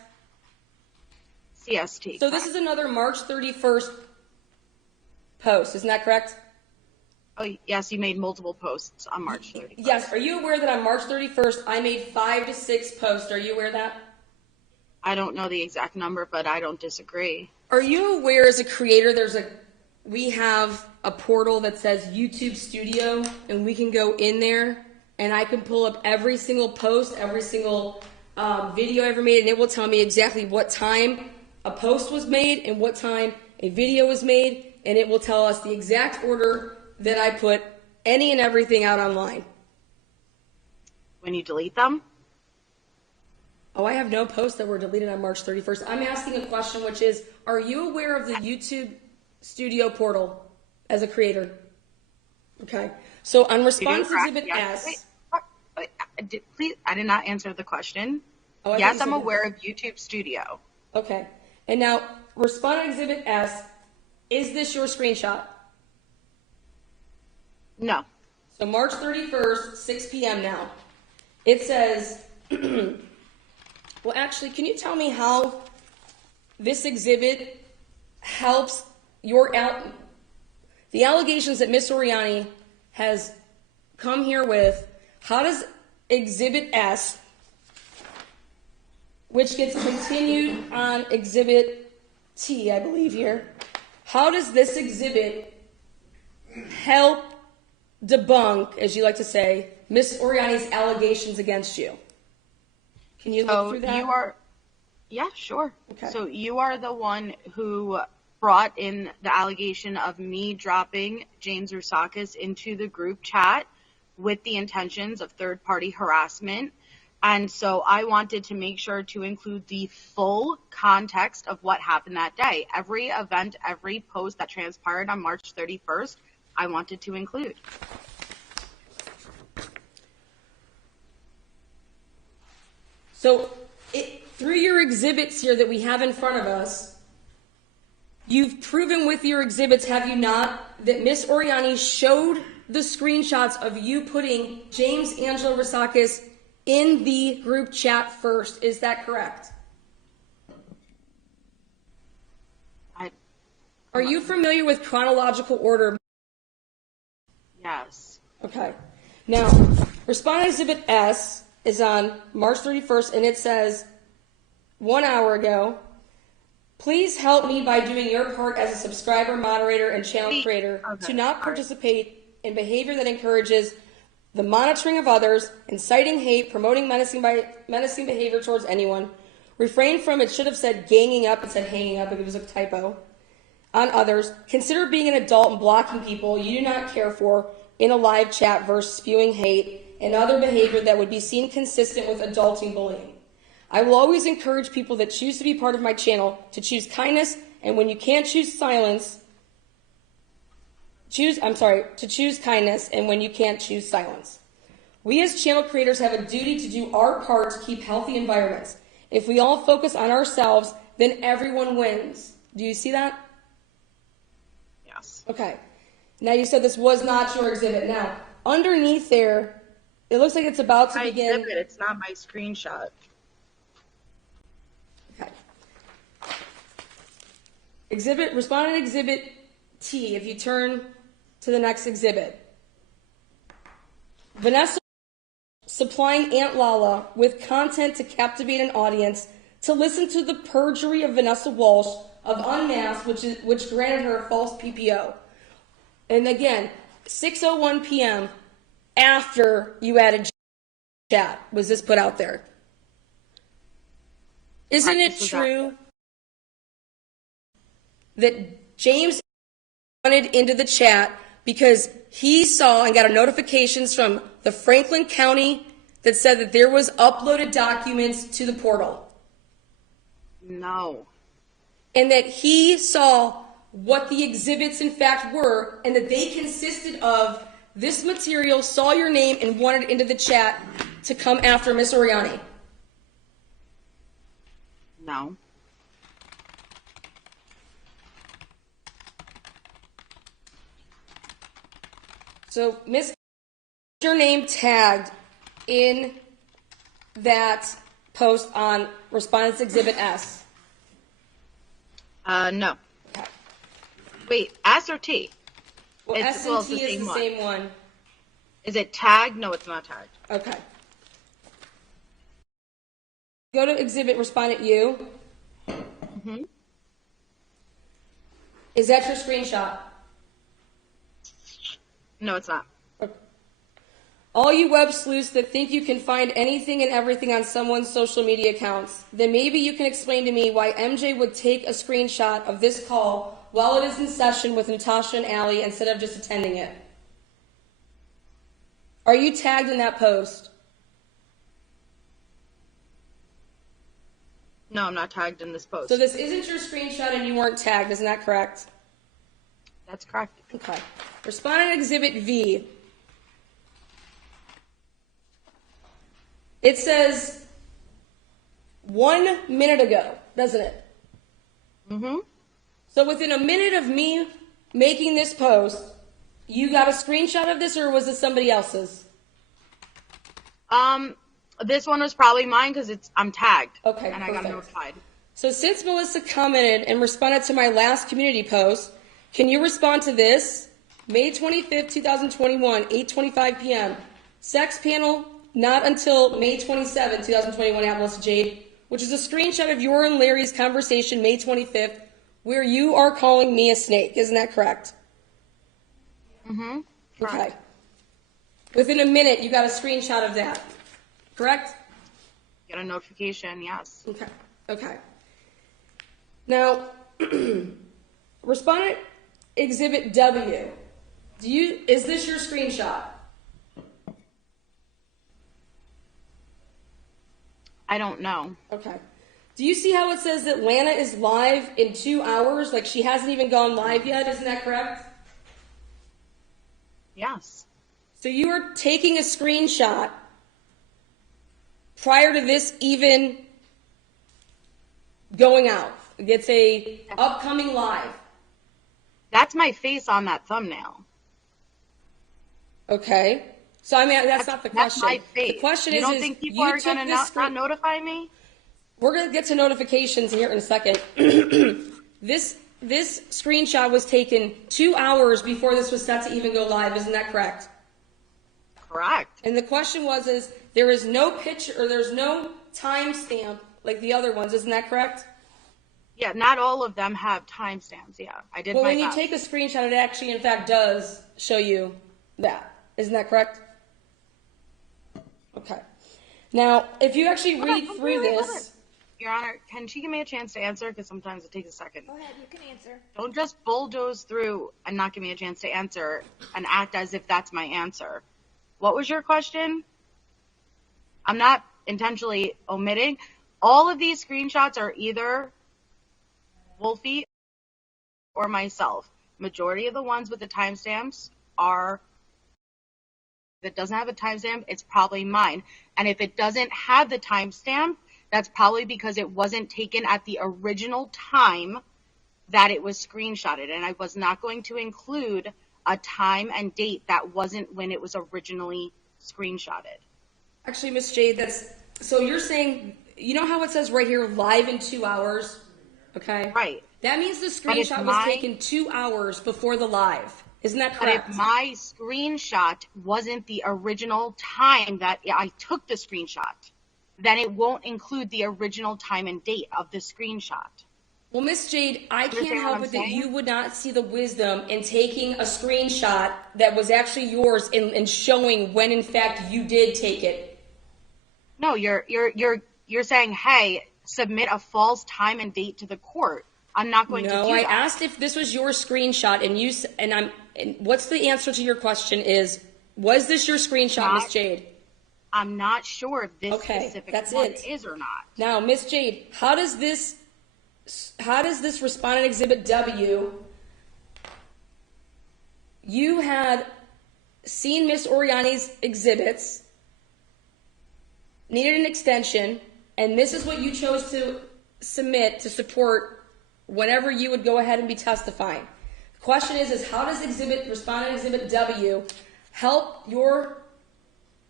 CST. So this is another March 31st post, isn't that correct? Oh, yes, you made multiple posts on March 31st. Yes. Are you aware that on March 31st, I made 5 to 6 posts? Are you aware of that? I don't know the exact number, but I don't disagree. Are you aware as a creator, we have a portal that says YouTube Studio, and we can go in there and I can pull up every single post, every single video I ever made, and it will tell me exactly what time a post was made and what time a video was made, and it will tell us the exact order that I put any and everything out online. When you delete them? Oh, I have no posts that were deleted on March 31st. I'm asking a question, which is, are you aware of the YouTube Studio portal as a creator? Okay. So on Response Exhibit S. Please, I did not answer the question. Oh, I thought yes, you I'm said aware of YouTube Studio. Okay. And now, Respondent Exhibit S, is this your screenshot? No. So March 31st, 6 p.m. now. It says, well, actually, can you tell me how this exhibit helps the allegations that Miss Oriani has come here with? How does Exhibit S, which gets continued on Exhibit T, I believe here, how does this exhibit help debunk, as you like to say, Miss Oriani's allegations against you? Can you look through that? Yeah, sure. Okay. So you are the one who brought in the allegation of me dropping James Rusakis into the group chat with the intentions of third-party harassment. And so I wanted to make sure to include the full context of what happened that day. Every event, every post that transpired on March 31st, I wanted to include. So through your exhibits here that we have in front of us, you've proven with your exhibits, have you not, that Miss Oriani showed the screenshots of you putting James Angelo Rosakis in the group chat first. Is that correct? Are you familiar with chronological order? Yes. Okay. Now, Respondent Exhibit S is on March 31st, and it says, 1 hour ago, please help me by doing your part as a subscriber, moderator, and channel creator to not participate in behavior that encourages the monitoring of others, inciting hate, promoting menacing behavior towards anyone. Refrain from, it should have said ganging up, it said hanging up, it was a typo, on others. Consider being an adult and blocking people you do not care for in a live chat versus spewing hate and other behavior that would be seen consistent with adulting bullying. I will always encourage people that choose to be part of my channel to choose kindness, and when you can't choose silence, to choose kindness, and when you can't choose silence. We as channel creators have a duty to do our part to keep healthy environments. If we all focus on ourselves, then everyone wins. Do you see that? Yes. Okay. Now you said this was not your exhibit. Now, underneath there, it looks like it's about to begin. Exhibit, it's not my screenshot. Okay. Respondent Exhibit T, if you turn to the next exhibit. Vanessa supplying Aunt Lala with content to captivate an audience to listen to the perjury of Vanessa Walsh of Unmasked, which granted her a false PPO. And again, 6:01 p.m. after you added chat was this put out there. Isn't it true that James wanted into the chat because he saw and got a notifications from the Franklin County that said that there was uploaded documents to the portal? No. And that he saw what the exhibits in fact were, and that they consisted of this material, saw your name, and wanted into the chat to come after Miss Oriani? No. So, Miss, your name tagged in that post on Respondents Exhibit S? No. Okay. Wait, S or T? Well, It's S and close, T the is same the one. same one. Is it tagged? No, it's not tagged. Okay. Go to Exhibit Respondent U. Mm-hmm. Is that your screenshot? No, it's not. All you web sleuths that think you can find anything and everything on someone's social media accounts, then maybe you can explain to me why MJ would take a screenshot of this call while it is in session with Natasha and Allie instead of just attending it. Are you tagged in that post? No, I'm not tagged in this post. So this isn't your screenshot and you weren't tagged, isn't that correct? That's correct. Okay. Respondent Exhibit V. It says 1 minute ago, doesn't it? Mm-hmm. So within a minute of me making this post, you got a screenshot of this, or was it somebody else's? This one was probably mine because I'm tagged. Okay, and I got notified. So since Melissa commented and responded to my last community post, can you respond to this? May 25th, 2021, 8:25 p.m. Sex panel not until May 27th, 2021 at Melissa Jade, which is a screenshot of your and Larry's conversation May 25th, where you are calling me a snake. Isn't that correct? Mm-hmm. Okay. Within a minute, you got a screenshot of that, correct? Get a notification, yes. Okay. Okay. Now, Respondent Exhibit W. Is this your screenshot? I don't know. Okay. Do you see how it says that Lana is live in 2 hours? Like she hasn't even gone live yet, isn't that correct? Yes. So you are taking a screenshot prior to this even going out. It's a upcoming live. That's my face on that thumbnail. Okay. So I mean, that's not the question. That's my face. The question you is, don't think people you are took going to this not notify me? We're going to get to notifications here in a second. This screenshot was taken 2 hours before this was set to even go live. Isn't that correct? Correct. And the question was, there is no picture or there's no timestamp like the other ones. Isn't that correct? Yeah, not all of them have timestamps. Yeah, I did Well, my when you best. take a screenshot, it actually, in fact, does show you that. Isn't that correct? Okay. Now, if you actually read through this. Your Honor, can she give me a chance to answer? Because sometimes it takes a second. Go ahead, you can answer. Don't just bulldoze through and not give me a chance to answer and act as if that's my answer. What was your question? I'm not intentionally omitting. All of these screenshots are either Wolfie or myself. Majority of the ones with the timestamps are, if it doesn't have a timestamp, it's probably mine. And if it doesn't have the timestamp, that's probably because it wasn't taken at the original time that it was screenshotted. And I was not going to include a time and date that wasn't when it was originally screenshotted. Actually, Miss Jade, so you're saying, you know how it says right here, live in 2 hours? Okay. Right. That means the screenshot was taken 2 hours before the live. Isn't that correct? But if my screenshot wasn't the original time that I took the screenshot, then it won't include the original time and date of the screenshot. Well, Miss Jade, I can't help it that you would not see the wisdom in taking a screenshot that was actually yours and showing when, in fact, you did take it. No, you're saying, hey, submit a false time and date to the court. I'm not going to do that. No, I asked if this was your screenshot, and what's the answer to your question is, was this your screenshot, Miss Jade? I'm not sure if this specific one is or not. Now, Miss Jade, how does this respondent exhibit W, you had seen Miss Oriani's exhibits, needed an extension, and this is what you chose to submit to support whenever you would go ahead and be testifying. The question is how does respondent exhibit W help you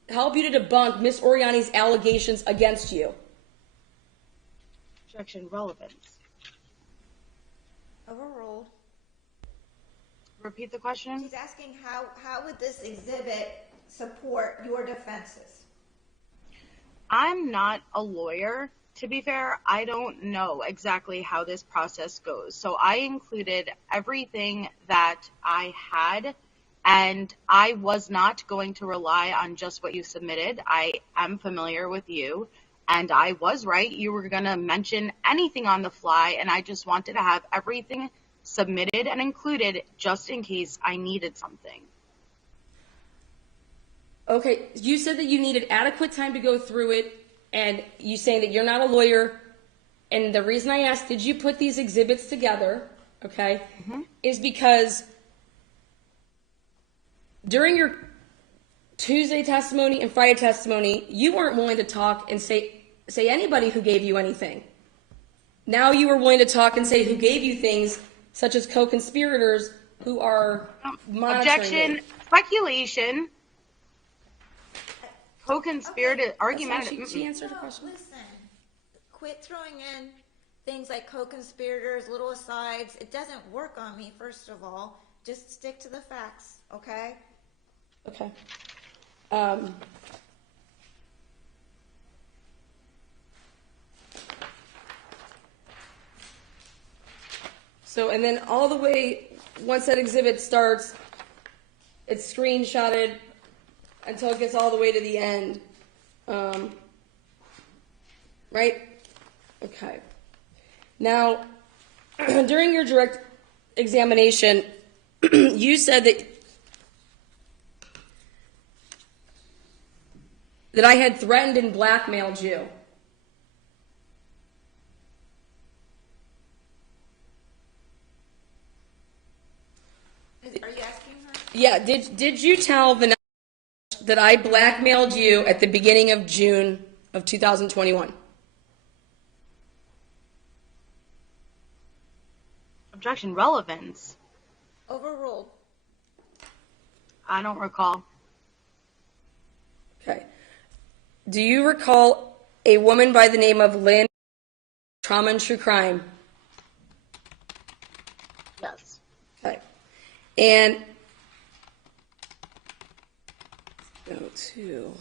to debunk Miss Oriani's allegations against you? Objection relevance. Overruled. Repeat the question. She's asking how would this exhibit support your defenses? I'm not a lawyer. To be fair, I don't know exactly how this process goes. So I included everything that I had, and I was not going to rely on just what you submitted. I am familiar with you, and I was right. You were going to mention anything on the fly, and I just wanted to have everything submitted and included just in case I needed something. Okay, you said that you needed adequate time to go through it, and you saying that you're not a lawyer, and the reason I asked, did you put these exhibits together, okay, is because during your Tuesday testimony and Friday testimony, you weren't willing to talk and say anybody who gave you anything. Now you were willing to talk and say who gave you things, such as co-conspirators who are monitoring Objection, it. speculation, co-conspirator, argumentative. She answered the question. Listen, quit throwing in things like co-conspirators, little asides. It doesn't work on me, first of all. Just stick to the facts, okay? Okay. So, and then all the way, once that exhibit starts, it's screenshotted until it gets all the way to the end. Right? Okay. Now, during your direct examination, you said that I had threatened and blackmailed you. Are you asking her? Yeah, did you tell Vanessa that I blackmailed you at the beginning of June of 2021? Objection. Relevance. Overruled. I don't recall. Okay. Do you recall a woman by the name of Lynn, trauma and true crime? Yes. Okay. And go to.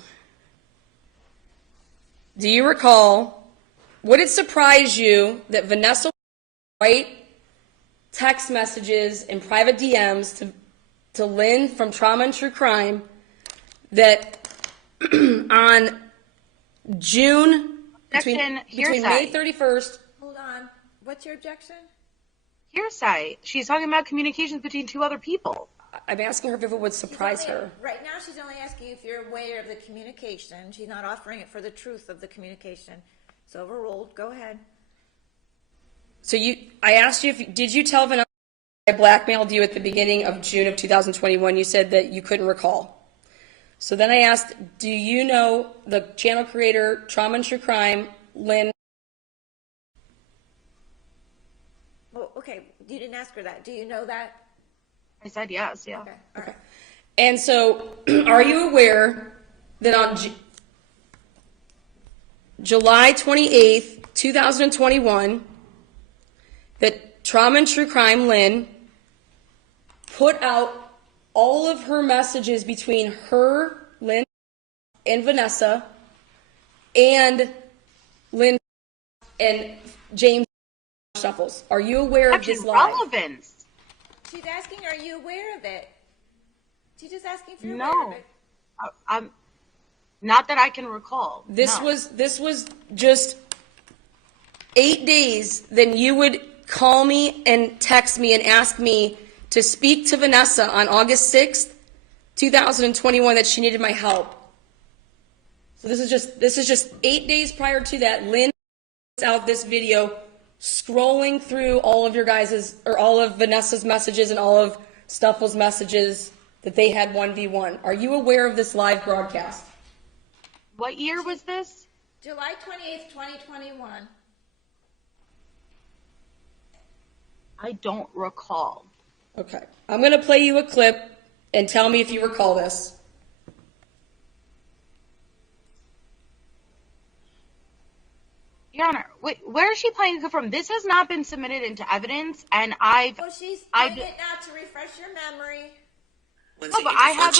Do you recall, would it surprise you that Vanessa write text messages and private DMs to Lynn from Trauma and True Crime that on June, between May Hearsay. 31st, Hold on. What's your objection? Hearsay. She's talking about communications between two other people. I'm asking her if it would surprise her. Right now, she's only asking you if you're aware of the communication. She's not offering it for the truth of the communication. So overruled. Go ahead. So I asked you did you tell Vanessa I blackmailed you at the beginning of June of 2021? You said that you couldn't recall. So then I asked, do you know the channel creator, Trauma and True Crime, Lynn? Well, okay. You didn't ask her that. Do you know that? I said yes, yeah. Okay. All right. And so, are you aware that on July 28th, 2021, that Trauma and True Crime Lynn put out all of her messages between her, Lynn, and Vanessa, and Lynn and James Shuffles? Are you aware of this live? Relevance. She's asking, are you aware of it? She's just asking if you're aware No. of it. I'm not that I can recall. This No. was just 8 days. Then you would call me and text me and ask me to speak to Vanessa on August 6th, 2021, that she needed my help. So this is just 8 days prior to that. Lynn puts out this video scrolling through all of your guys's, or all of Vanessa's messages and all of Stuffle's messages that they had 1v1. Are you aware of this live broadcast? What year was this? July 28th, 2021. I don't recall. Okay. I'm going to play you a clip and tell me if you recall this. Your Honor, wait, where is she playing it from? This has not been submitted into evidence, and I've... Oh, she's I doing d- it now to refresh your memory. Oh, but I have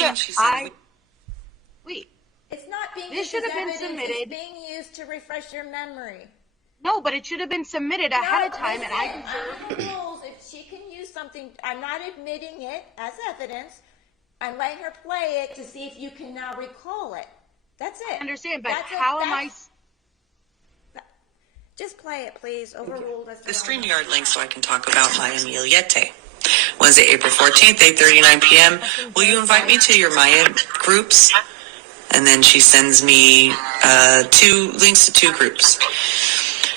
wait. It's not being This used should as have been evidence. submitted. It's being used to refresh your memory. No, but it should have been submitted ahead of time, and I Listen, deserve... under the rules, if she can use something, I'm not admitting it as evidence. I'm letting her play it to see if you can now recall it. That's it. I understand, but That's it. how am I... Just play it, please. Overruled. The StreamYard link so I can talk about Maya Miliete. Wednesday, April 14th, 8:39 p.m. Will you invite me to your Maya groups? And then she sends me two links to two groups.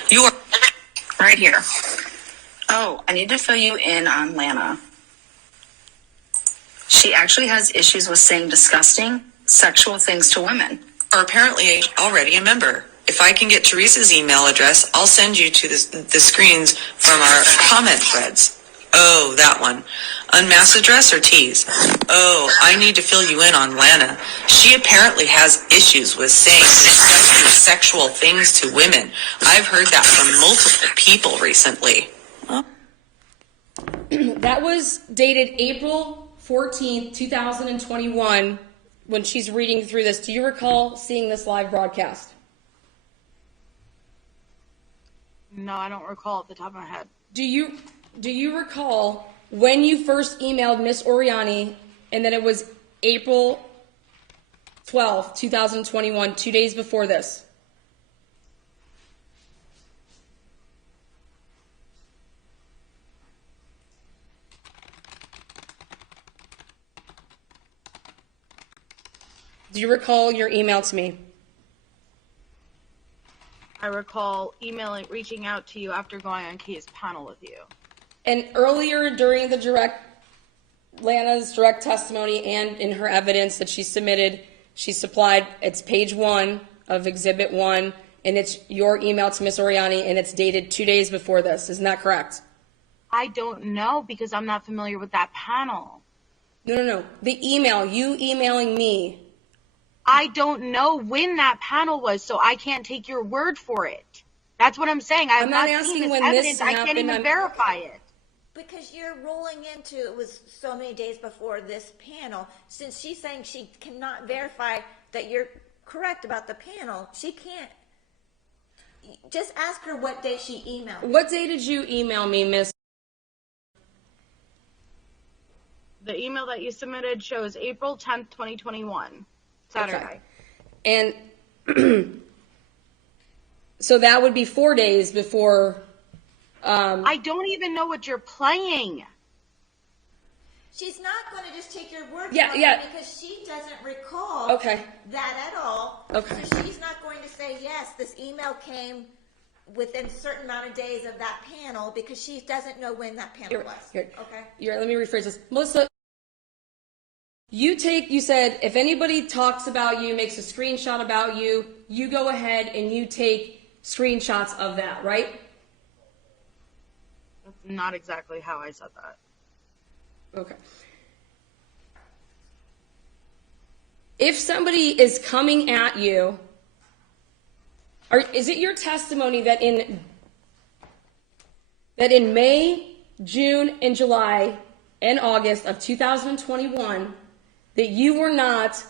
You are Right here. Oh, I need to fill you in on Lana. She actually has issues with saying disgusting, sexual things to women. apparently already a member. If I can get Teresa's email address, I'll send you to the screens from our comment threads. Oh, that one. Unmasked address or tease? Oh, I need to fill you in on Lana. She apparently has issues with saying disgusting sexual things to women. I've heard that from multiple people recently. That was dated April 14th, 2021, when she's reading through this. Do you recall seeing this live broadcast? No, I don't recall off the top of my head. Do you recall when you first emailed Miss Oriani and that it was April 12th, 2021, 2 days before this? Do you recall your email to me? I recall reaching out to you after going on Kia's panel with you. And earlier during the Lana's direct testimony and in her evidence that she submitted, she supplied, it's page 1 of Exhibit 1, and it's your email to Miss Oriani, and it's dated 2 days before this. Isn't that correct? I don't know because I'm not familiar with that panel. No. The email, you emailing me. I don't know when that panel was, so I can't take your word for it. That's what I'm saying. I'm not not asking seen this when evidence. this I can't happened. even verify it. Because you're rolling into it was so many days before this panel. Since she's saying she cannot verify that you're correct about the panel, she can't. Just ask her what day she emailed. What day did you email me, Miss? The email that you submitted shows April 10th, 2021, Saturday. Okay. And so that would be 4 days before. I don't even know what you're playing. She's not going to just take your word Yeah, for yeah. it because she doesn't recall that at all. Okay. So she's not going to say, yes, this email came within a certain amount of days of that panel because she doesn't know when that panel was. Here. Okay. Let me rephrase this. Melissa, you said if anybody talks about you, makes a screenshot about you, you go ahead and you take screenshots of that, right? That's not exactly how I said that. Okay. If somebody is coming at you, or is it your testimony that in May, June, and July, and August of 2021, that you were not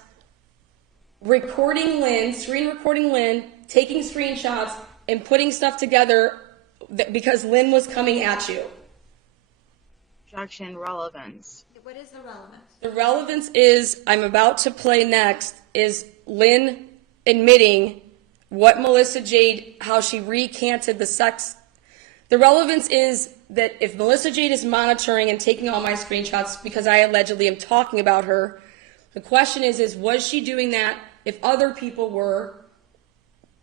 recording Lynn, screen recording Lynn, taking screenshots, and putting stuff together because Lynn was coming at you? Objection, relevance. What is the relevance? The relevance is, I'm about to play next, is Lynn admitting what Melissa Jade, how she recanted the sex. The relevance is that if Melissa Jade is monitoring and taking all my screenshots because I allegedly am talking about her, the question is was she doing that if other people were?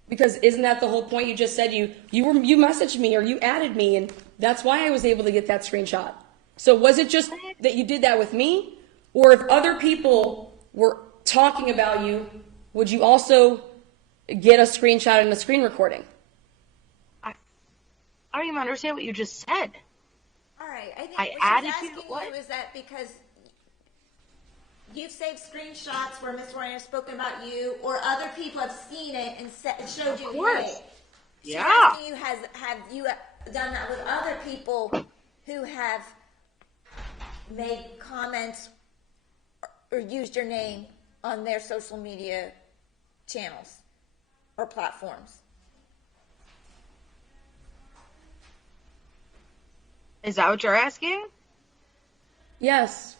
Because isn't that the whole point? You just said you messaged me or you added me, and that's why I was able to get that screenshot. So was it just that you did that with me? Or if other people were talking about you, would you also get a screenshot and a screen recording? I don't even understand what you just said. All right. I think I what added she's you? asking What? you is that because you've saved screenshots where Miss Ryan has spoken about you, or other people have seen it and showed you. Of course. Hey. She's Yeah. asking you, have you done that with other people who have made comments or used your name on their social media channels or platforms? Is that what you're asking? Yes.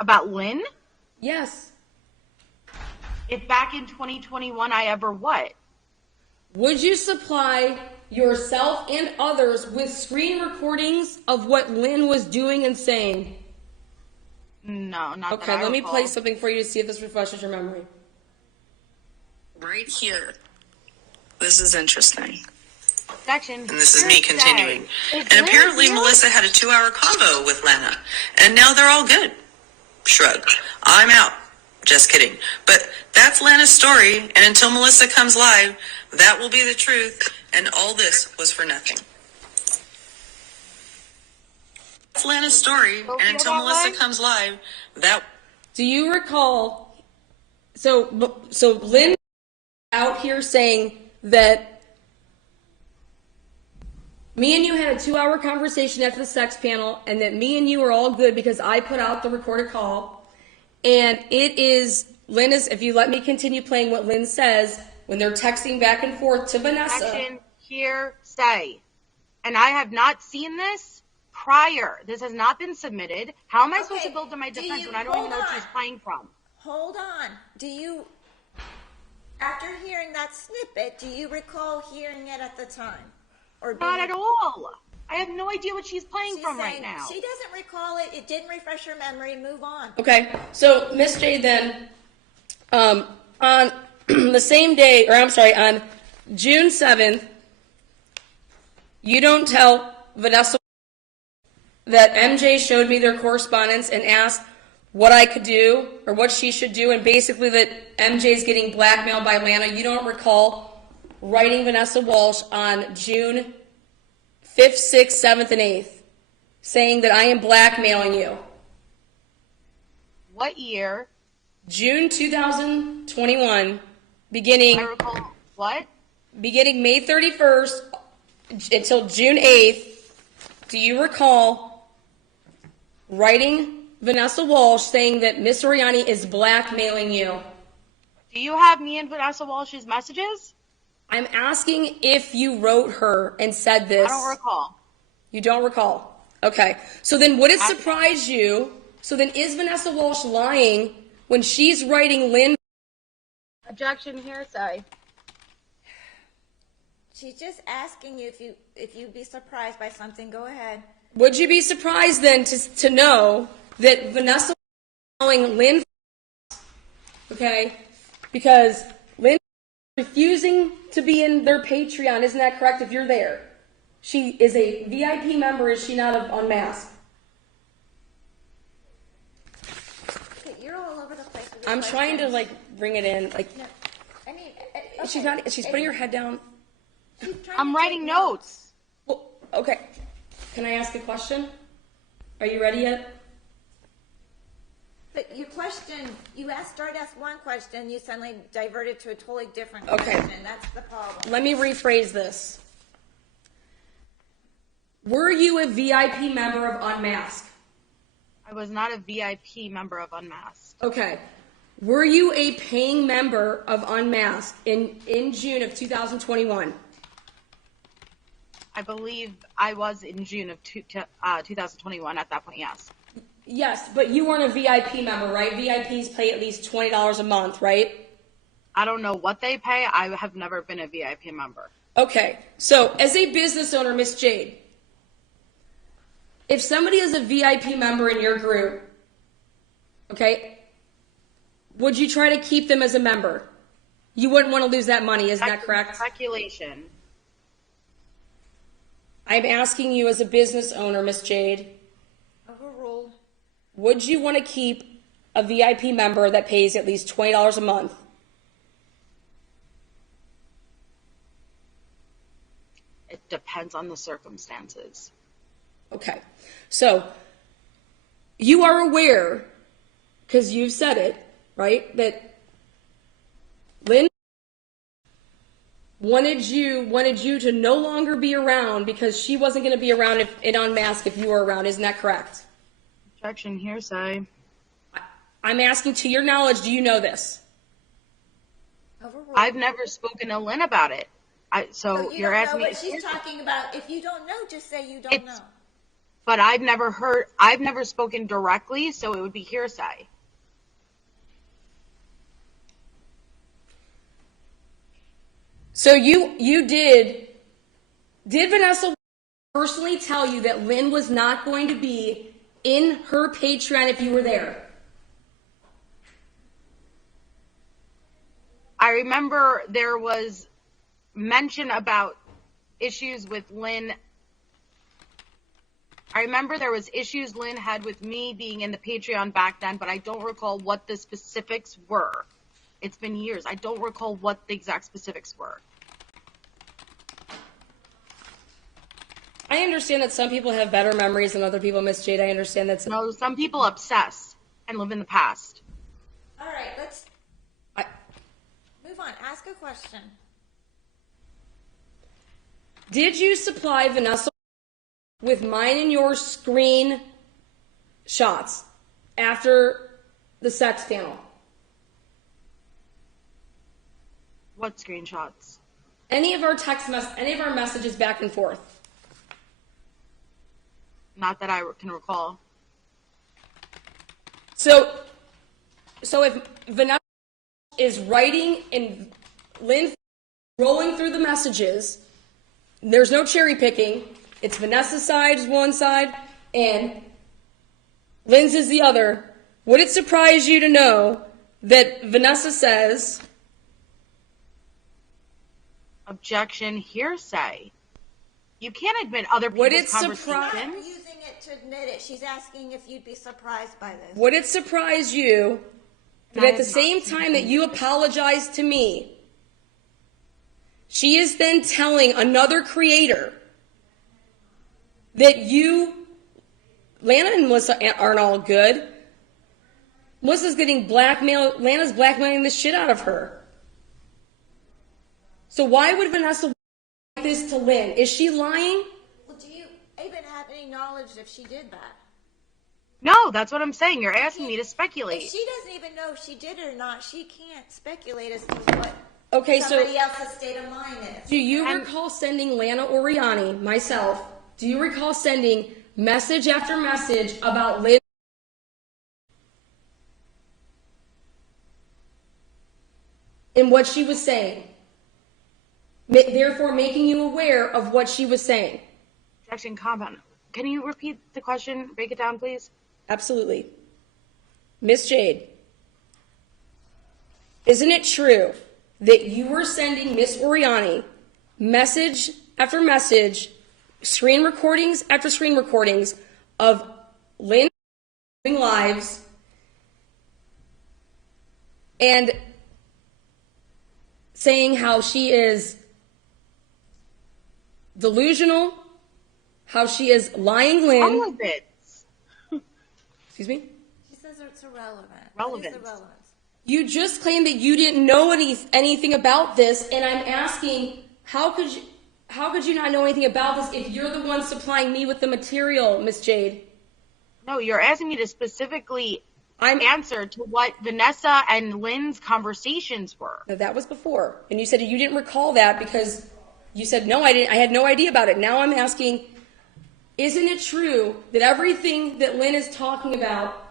About Lynn? Yes. If back in 2021 I ever what? Would you supply yourself and others with screen recordings of what Lynn was doing and saying? No, not Okay, that I let me recall. play something for you to see if this refreshes your memory. Right here. This is interesting. Section. And this is me continuing. Is And Lynn apparently here? Melissa had a 2-hour convo with Lana. And now they're all good. Shrug. I'm out. Just kidding. But that's Lana's story. And until Melissa comes live, that will be the truth. And all this was for nothing. That's Lana's story. And until Melissa comes live, that... Do you recall? So Lynn out here saying that me and you had a 2-hour conversation after the sex panel, and that me and you are all good because I put out the recorded call. And it is, Lynn is, if you let me continue playing what Lynn says, when they're texting back and forth to Vanessa. Section, hearsay. And I have not seen this prior. This has not been submitted. How am I supposed to build to my defense when I don't even know what she's playing from? Hold on. After hearing that snippet, do you recall hearing it at the time? Or Not at all. I have no idea what she's playing She's from saying right now. she doesn't recall it. It didn't refresh her memory. Move on. Okay, so Miss Jade then, on the same day, or I'm sorry, on June 7th, you don't tell Vanessa that MJ showed me their correspondence and asked what I could do or what she should do, and basically that MJ's getting blackmailed by Lana. You don't recall writing Vanessa Walsh on June 5th, 6th, 7th, and 8th, saying that I am blackmailing you. What year? June 2021, beginning I recall what? beginning May 31st until June 8th. Do you recall writing Vanessa Walsh saying that Miss Oriani is blackmailing you? Do you have me and Vanessa Walsh's messages? I'm asking if you wrote her and said this. I don't recall. You don't recall. Okay. So then would it surprise you? So then is Vanessa Walsh lying when she's writing Lynn? Objection, hearsay. She's just asking you if you'd be surprised by something. Go ahead. Would you be surprised then to know that Vanessa was calling Lynn? Okay. Because Lynn is refusing to be in their Patreon. Isn't that correct? If you're there. She is a VIP member, is she not, of Unmasked? Okay, you're all over the place with your I'm trying to questions. bring it in. No, I mean, She's putting her head down. She's trying I'm to writing take notes. Well, okay. Can I ask a question? Are you ready yet? But your question, started to ask one question, you suddenly diverted to a totally different Okay. question. That's the problem. Let me rephrase this. Were you a VIP member of Unmasked? I was not a VIP member of Unmasked. Okay. Were you a paying member of Unmasked in June of 2021? I believe I was in June of 2021 at that point, yes. Yes, but you weren't a VIP member, right? VIPs pay at least $20 a month, right? I don't know what they pay. I have never been a VIP member. Okay. So, as a business owner, Miss Jade, if somebody is a VIP member in your group, okay, would you try to keep them as a member? You wouldn't want to lose that money, isn't that correct? Speculation. I'm asking you as a business owner, Miss Jade, Overruled. would you want to keep a VIP member that pays at least $20 a month? It depends on the circumstances. Okay. So, you are aware, because you've said it, right, that Lynn wanted you to no longer be around because she wasn't going to be around in Unmasked if you were around. Isn't that correct? Objection, hearsay. I'm asking, to your knowledge, do you know this? Overruled. I've never spoken to Lynn about it. So you you're don't asking know me. what she's talking about. If you don't know, just say you don't It's- know. But I've never spoken directly, so it would be hearsay. So you did Vanessa personally tell you that Lynn was not going to be in her Patreon if you were there? I remember there was mention about issues with Lynn. I remember there was issues Lynn had with me being in the Patreon back then, but I don't recall what the specifics were. It's been years. I don't recall what the exact specifics were. I understand that some people have better memories than other people, Miss Jade. I understand that. No, some people obsess and live in the past. All right, let's I, move on. Ask a question. did you supply Vanessa with mine and your screen shots after the sex panel? What screenshots? Any of our messages back and forth? Not that I can recall. So if Vanessa is writing and Lynn rolling through the messages, there's no cherry picking. It's Vanessa's side is one side and Lynn's is the other. Would it surprise you to know that Vanessa says, Objection, hearsay. You can't admit other Would people's it surprise- She's not conversations. using it to admit it. She's asking if you'd be surprised by this. would it surprise you that at the same time that you apologize to me, she is then telling another creator that Lana and Melissa aren't all good. Melissa's getting blackmailed. Lana's blackmailing the shit out of her. So why would Vanessa write this to Lynn? Is she lying? Well, do you even have any knowledge if she did that? No, that's what I'm saying. You're asking me to If speculate. she doesn't even know if she did it or not, she can't speculate as to what somebody else's state of mind is. Do you recall sending Lana Oriani, myself, do you recall sending message after message about Lynn and what she was saying? Therefore making you aware of what she was saying. Objection compound. Can you repeat the question? Break it down, please. Absolutely. Miss Jade, isn't it true that you were sending Miss Oriani message after message, screen recordings after screen recordings of Lynn doing lives and saying how she is delusional, how she is lying Lynn? All of it. Excuse me? She says it's irrelevant. Relevant. What is irrelevant? You just claimed that you didn't know anything about this, and I'm asking, how could you not know anything about this if you're the one supplying me with the material, Miss Jade? No, you're asking me to specifically answer to what Vanessa and Lynn's conversations were. No, that was before, and you said you didn't recall that because you said, no, I didn't. I had no idea about it. Now I'm asking, isn't it true that everything that Lynn is talking about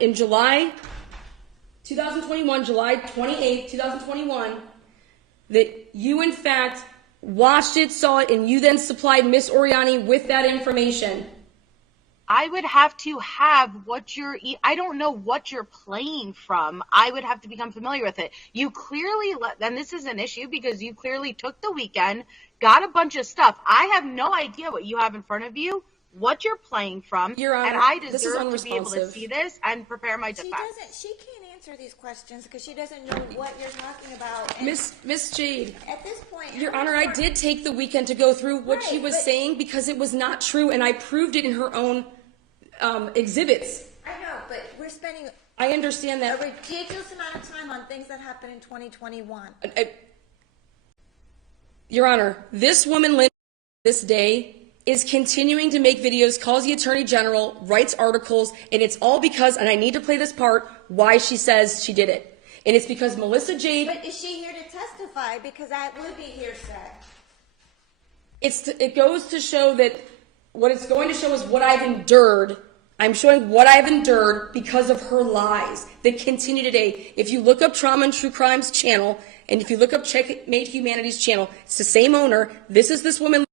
in July 2021, July 28th, 2021, that you in fact watched it, saw it, and you then supplied Miss Oriani with that information? I would have to have I don't know what you're playing from. I would have to become familiar with it. You clearly, and this is an issue because you clearly took the weekend, got a bunch of stuff. I have no idea what you have in front of you, what you're playing from, Your Honor, and I this is deserve to be able to unresponsive. see this and prepare my defense. She can't answer these questions because she doesn't know what you're talking about. And Miss Jade, at this point, Your Honor, I did take the weekend to go through what she was saying because it was not true, and I proved it in her own exhibits. I know, but we're spending I understand a that. ridiculous amount of time on things that happened in 2021. Your Honor, this woman, Lynn, this day, is continuing to make videos, calls the Attorney General, writes articles, and it's all because, and I need to play this part, why she says she did it. And it's because Melissa Jade... But is she here to testify? Because that would be hearsay. It goes to show that what it's going to show is what I've endured. I'm showing what I've endured because of her lies that continue today. If you look up Trauma and True Crimes channel, and if you look up Checkmate Humanities channel, it's the same owner. This is this woman,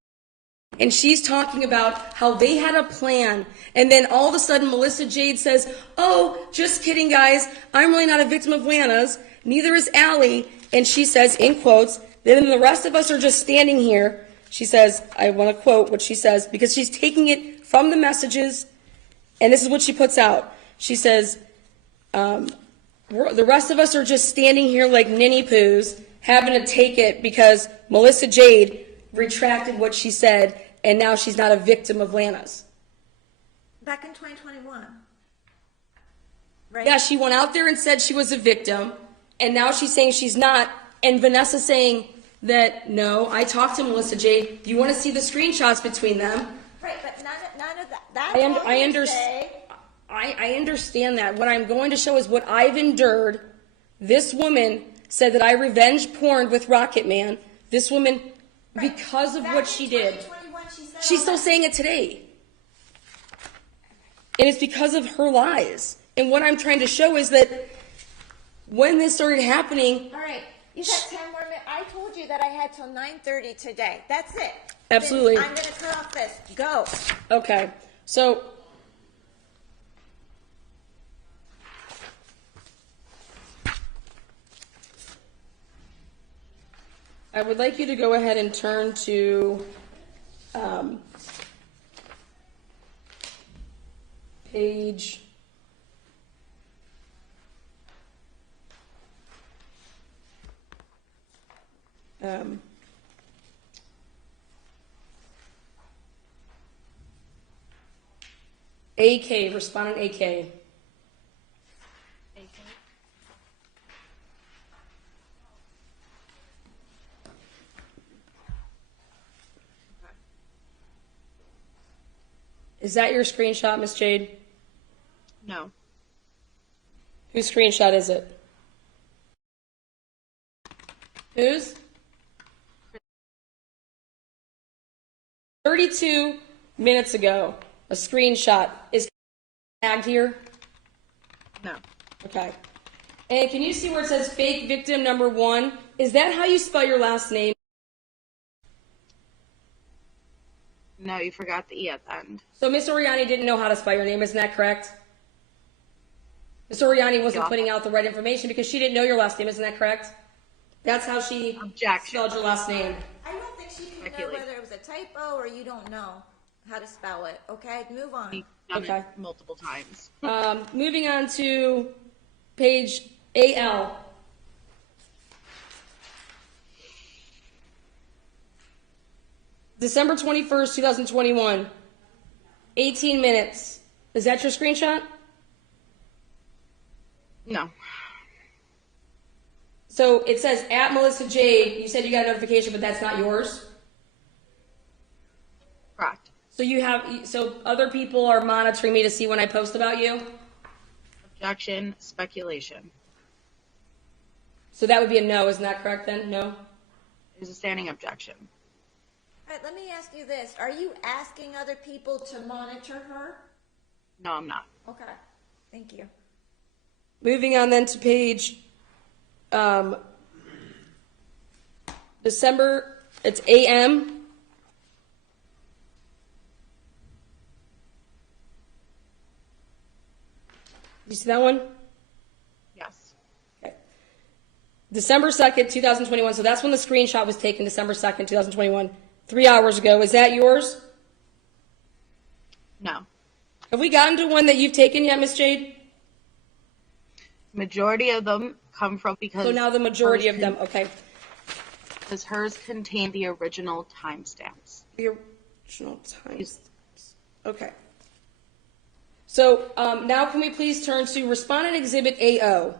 and she's talking about how they had a plan, and then all of a sudden Melissa Jade says, oh, just kidding, guys. I'm really not a victim of Lana's. Neither is Allie. And she says, in quotes, then the rest of us are just standing here. She says, I want to quote what she says, because she's taking it from the messages, and this is what she puts out. She says, the rest of us are just standing here like ninny poos, having to take it because Melissa Jade retracted what she said, and now she's not a victim of Lana's. Back in 2021. Right? Yeah, she went out there and said she was a victim, and now she's saying she's not, and Vanessa saying that, no, I talked to Melissa Jade. You want to see the screenshots between them? Right, but none of that. That's I understand that. What I'm going to show is what I've endured. This woman said that I revenge porned with Rocket Man. This woman, because of what she did. She's still saying it today. And it's because of her lies. And what I'm trying to show is that when this started happening... All right, you got 10 more minutes. I told you that I had till 9:30 today. That's it. Absolutely. Then I'm going to cut off this. Go. Okay, so... I would like you to go ahead and turn to page AK, respondent AK. Is that your screenshot, Miss Jade? No. Whose screenshot is it? Whose? 32 minutes ago, a screenshot. Is tagged here? No. Okay. And can you see where it says fake victim number 1? Is that how you spell your last name? No, you forgot the E at the end. So Miss Oriani didn't know how to spell your name, isn't that correct? Miss Oriani wasn't putting out the right information because she didn't know your last name, isn't that correct? That's how she spelled your last name. I don't think she didn't know whether it was a typo or you don't know how to spell it. Okay, move on. Okay. Multiple times. Moving on to page AL. December 21st, 2021. 18 minutes. Is that your screenshot? No. So it says at Melissa Jade. You said you got a notification, but that's not yours. Correct. So other people are monitoring me to see when I post about you? Objection, speculation. So that would be a no, isn't that correct then? No? It is a standing objection. All right, let me ask you this. Are you asking other people to monitor her? No, I'm not. Okay, thank you. Moving on then to page December, it's AM. You see that one? Yes. Okay. December 2nd, 2021. So that's when the screenshot was taken, December 2nd, 2021. 3 hours ago. Is that yours? No. Have we gotten to one that you've taken yet, Miss Jade? Majority of them come from because. So now the majority of them, okay. Because hers contain the original timestamps. The original times. Okay. So now can we please turn to Respondent Exhibit AO?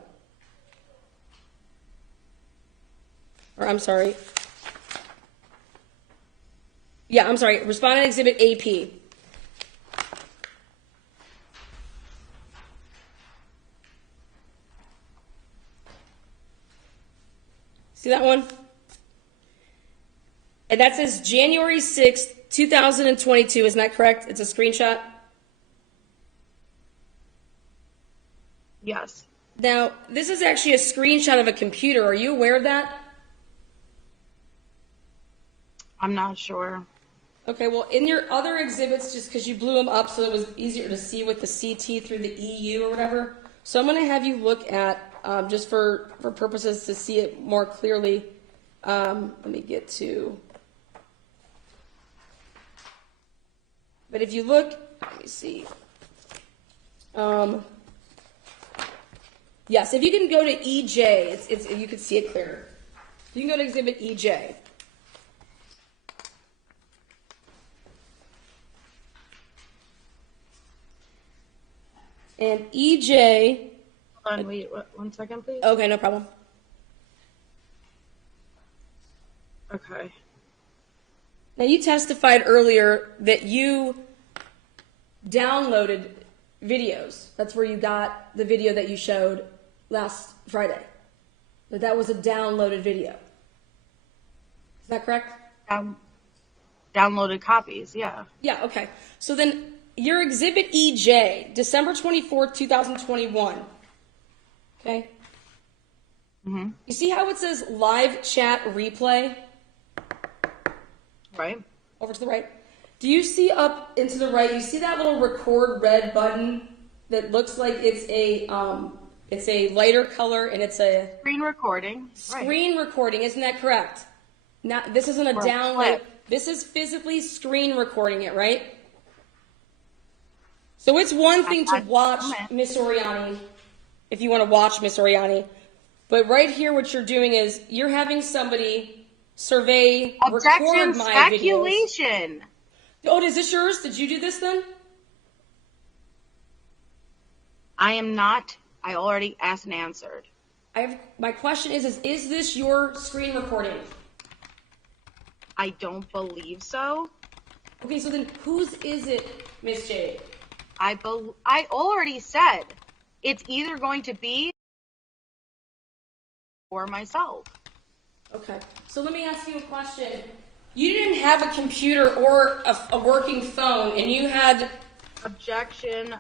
Or I'm sorry. Yeah, I'm sorry. Respondent Exhibit AP. See that one? And that says January 6th, 2022. Isn't that correct? It's a screenshot? Yes. Now, this is actually a screenshot of a computer. Are you aware of that? I'm not sure. Okay, well, in your other exhibits, just because you blew them up so it was easier to see with the CT through the EU or whatever, so I'm going to have you look at, just for purposes to see it more clearly, let me get to, but if you look, let me see, yes, if you can go to EJ, you can see it clearer. You can go to Exhibit EJ. And EJ. Hold on, wait, 1 second, please. Okay, no problem. Okay. Now, you testified earlier that you downloaded videos. That's where you got the video that you showed last Friday. That was a downloaded video. Is that correct? Downloaded copies, yeah. Yeah, okay. So then your Exhibit EJ, December 24th, 2021. Okay? Mm-hmm. You see how it says live chat replay? Right? Over to the right. Do you see up into the right, you see that little record red button that looks like it's a lighter color and it's a Screen recording. screen recording, isn't that correct? Now, this isn't a Or a download. clip. This is physically screen recording it, right? So it's one thing to watch Miss Oriani, if you want to watch Miss Oriani, but right here what you're doing is you're having somebody survey, Objection, record my videos. speculation. Oh, is this yours? Did you do this then? I am not. I already asked and answered. My question is this your screen recording? I don't believe so. Okay, so then whose is it, Miss Jade? I already said it's either going to be or myself. Okay, so let me ask you a question. You didn't have a computer or a working phone, and you had... Objection.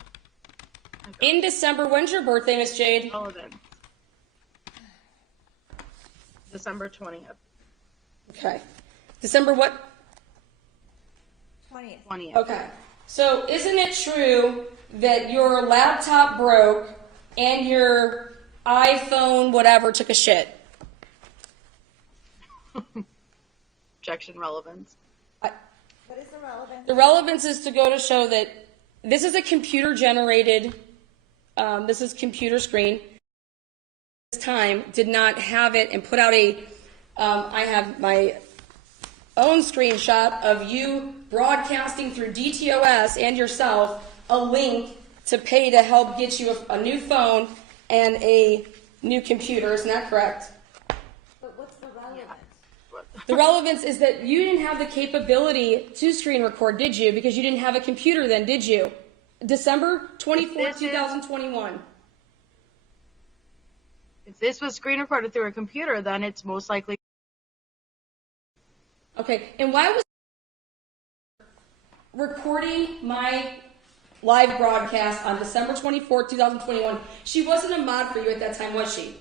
In December, when's your birthday, Miss Jade? Relevant. December 20th. Okay. December what? 20th. Okay. So isn't it true that your laptop broke and your iPhone whatever took a shit? Objection relevance. What is the relevance? The relevance is to go to show that this is a computer generated, this is computer screen. This time did not have it and put out I have my own screenshot of you broadcasting through DTOS and yourself a link to pay to help get you a new phone and a new computer. Isn't that correct? But what's the relevance? The relevance is that you didn't have the capability to screen record, did you? Because you didn't have a computer then, did you? December 24th, 2021. If this was screen recorded through a computer, then it's most likely. Okay, and why was recording my live broadcast on December 24th, 2021? She wasn't a mod for you at that time, was she?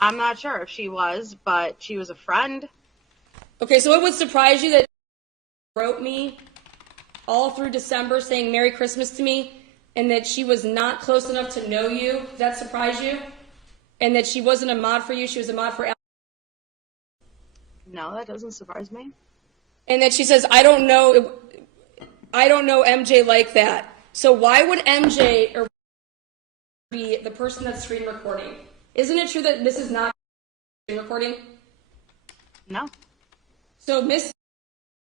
I'm not sure if she was, but she was a friend. Okay, so it would surprise you that she wrote me all through December saying Merry Christmas to me, and that she was not close enough to know you. Does that surprise you? And that she wasn't a mod for you, she was a mod for Al. No, that doesn't surprise me. And that she says, I don't know MJ like that. So why would MJ or be the person that's screen recording? Isn't it true that this is not screen recording? No. So Miss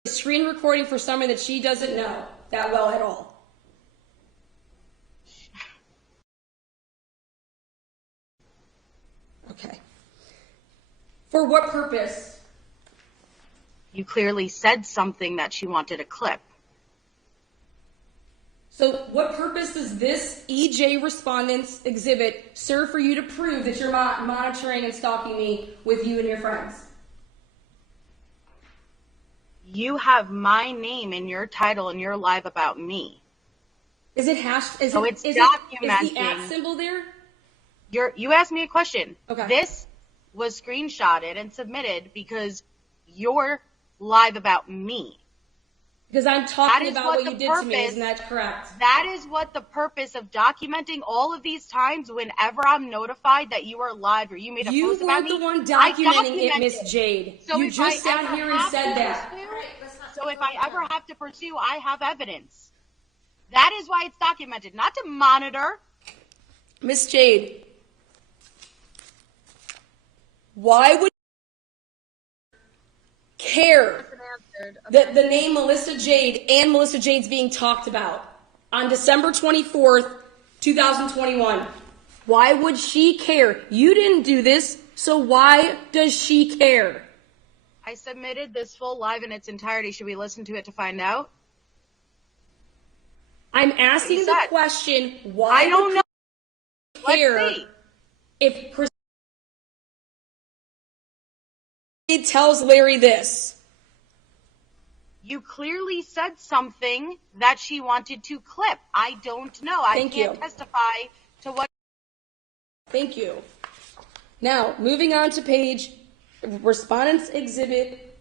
is screen recording for someone that she doesn't know that well at all. Okay. For what purpose? You clearly said something that she wanted a clip. So what purpose does this EJ respondents exhibit serve for you to prove that you're monitoring and stalking me with you and your friends? You have my name in your title and you're live about me. Is it hashed? Is So it, it's is documenting. the at symbol there? You asked me a question. Okay. This was screenshotted and submitted because you're live about me. Because I'm talking is about what what you the did to me. purpose- Isn't that correct? That is what the purpose of documenting all of these times whenever I'm notified that you are live or you made a You post about weren't me. the one I documenting it, document Miss it. Jade. So You if just I sat ever here and have said to that. pursue- So if I ever have to pursue, I have evidence. That is why it's documented, not to monitor. Miss Jade, why would you care that the name Melissa Jade and Melissa Jade's being talked about on December 24th, 2021? Why would she care? You didn't do this, so why does she care? I submitted this full live in its entirety. Should we listen to it to find out? I'm asking the said. question, why I don't know. would she care Let's see. if Christine tells Larry this? You clearly said something that she wanted to clip. I don't know. Thank I can't you. testify to what. Thank you. Now, moving on to page Respondents Exhibit.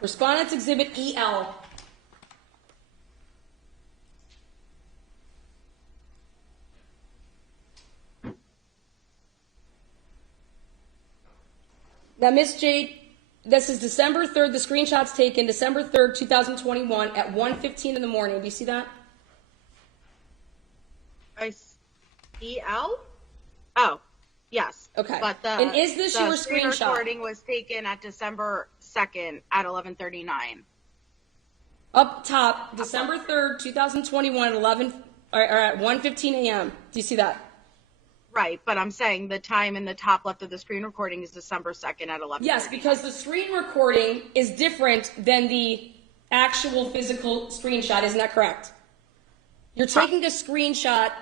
Respondents Exhibit EL. Now, Miss Jade, this is December 3rd. The screenshot's taken December 3rd, 2021 at 1:15 in the morning. Do you see that? EL? Oh. Yes. Okay. But And is this the your screen screenshot? recording was taken at December 2nd at 11:39. Up top, December 3rd, 2021 at 11 or at 1:15 a.m. Do you see that? Right, but I'm saying the time in the top left of the screen recording is December 2nd at 11:39. Yes, because the screen recording is different than the actual physical screenshot. Isn't that correct? You're taking a screenshot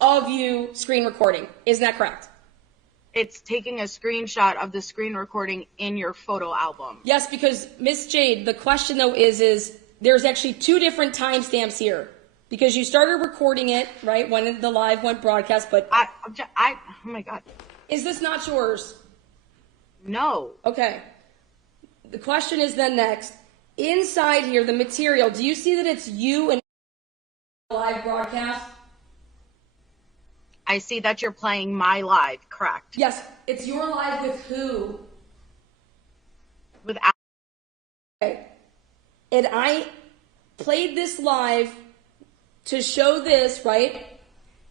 of you screen recording. Isn't that correct? It's taking a screenshot of the screen recording in your photo album. Yes, because Miss Jade, the question though is there's actually two different timestamps here. Because you started recording it, right, when the live went broadcast, but Oh my God. is this not yours? No. Okay. The question is then next, inside here, the material, do you see that it's you and live broadcast? I see that you're playing my live, correct? Yes, it's your live with who? With Okay. And I played this live to show this, right?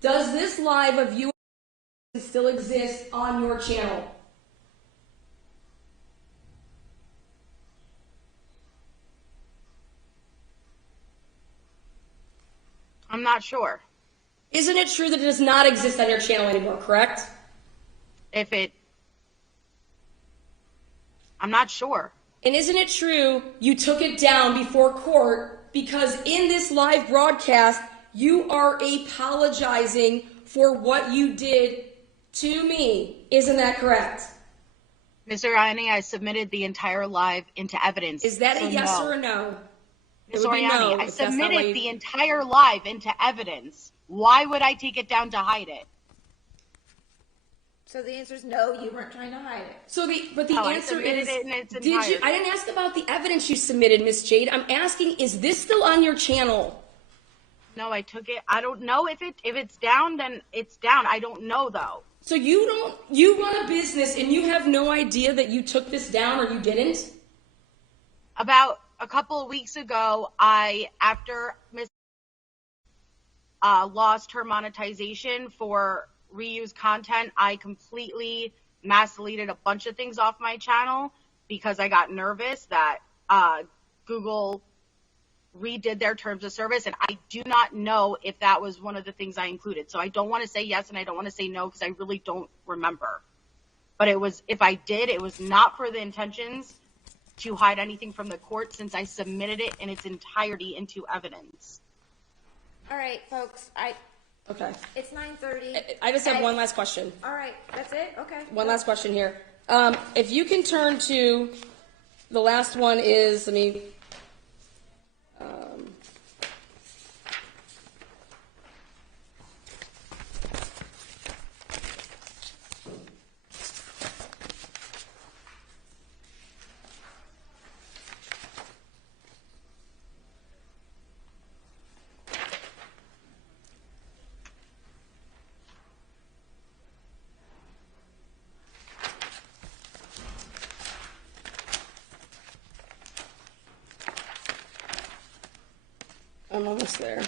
Does this live of you still exist on your channel? I'm not sure. Isn't it true that it does not exist on your channel anymore, correct? I'm not sure. And isn't it true you took it down before court because in this live broadcast, you are apologizing for what you did to me? Isn't that correct? Ms. Oriani, I submitted the entire live into evidence. Is that so a yes no. or a no? Ms. It would be Oriani, no I if that's not why submitted you- the entire live into evidence. Why would I take it down to hide it? So the answer is no, you weren't trying to hide it. But the No, I answer submitted is, it in its did you? entirety. I didn't ask about the evidence you submitted, Miss Jade. I'm asking, is this still on your channel? No, I took it. I don't know if it's down, then it's down. I don't know though. So you run a business and you have no idea that you took this down or you didn't? About a couple of weeks ago, after Miss lost her monetization for reused content, I completely mass deleted a bunch of things off my channel because I got nervous that Google redid their terms of service, and I do not know if that was one of the things I included. So I don't want to say yes and I don't want to say no because I really don't remember. But if I did, it was not for the intentions to hide anything from the court since I submitted it in its entirety into evidence. All right, folks, Okay. it's 9:30. I just have one last question. All right, that's it? Okay. One last question here. If you can turn to the last one is, I'm almost there.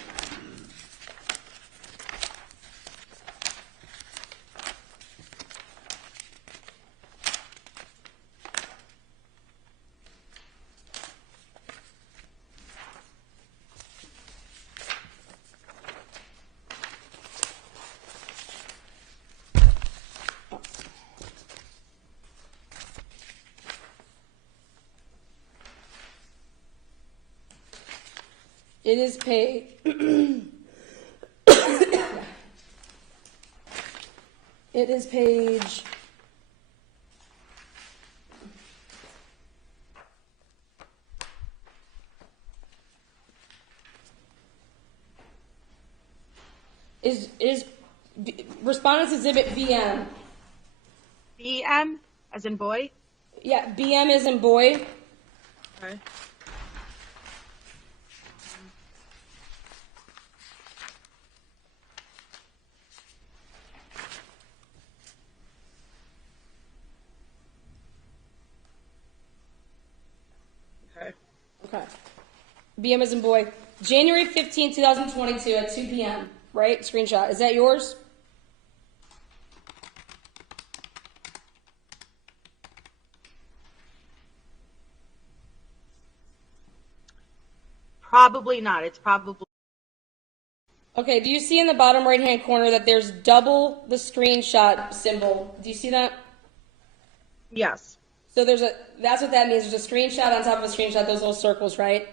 It is paid. It is page. Is Respondents Exhibit VM. BM, as in boy? Yeah, BM is in boy. Okay. Okay. BM is in boy. January 15, 2022 at 2 p.m., right? Screenshot. Is that yours? Probably not. It's probably. Okay, do you see in the bottom right-hand corner that there's double the screenshot symbol? Do you see that? Yes. So that's what that means. There's a screenshot on top of a screenshot, those little circles, right?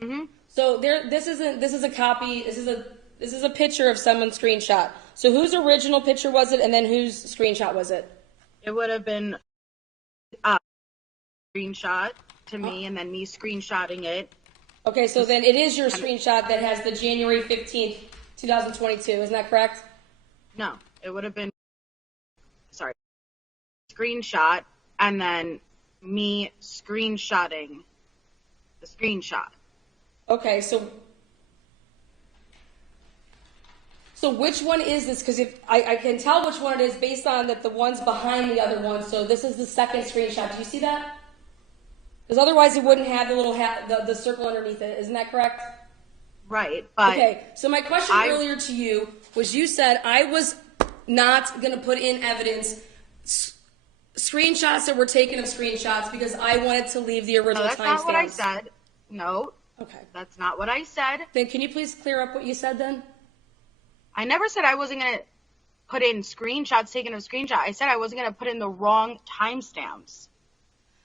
Mm-hmm. So this is a copy, this is a picture of someone's screenshot. So whose original picture was it, and then whose screenshot was it? It would have been a screenshot to me, and then me screenshotting it. Okay, so then it is your screenshot that has the January 15th, 2022, isn't that correct? No, it would have been, sorry, screenshot, and then me screenshotting the screenshot. Okay, so which one is this? Because if I can tell which one it is based on that the one's behind the other one. So this is the second screenshot. Do you see that? Because otherwise it wouldn't have the little the circle underneath it. Isn't that correct? Right, but Okay. So my question earlier to you was, you said I was not going to put in evidence screenshots that were taken of screenshots because I wanted to leave the original no, timestamps. that's not what I said. No. Okay. That's not what I said. Then can you please clear up what you said then? I never said I wasn't going to put in screenshots taken of screenshot. I said I wasn't going to put in the wrong timestamps.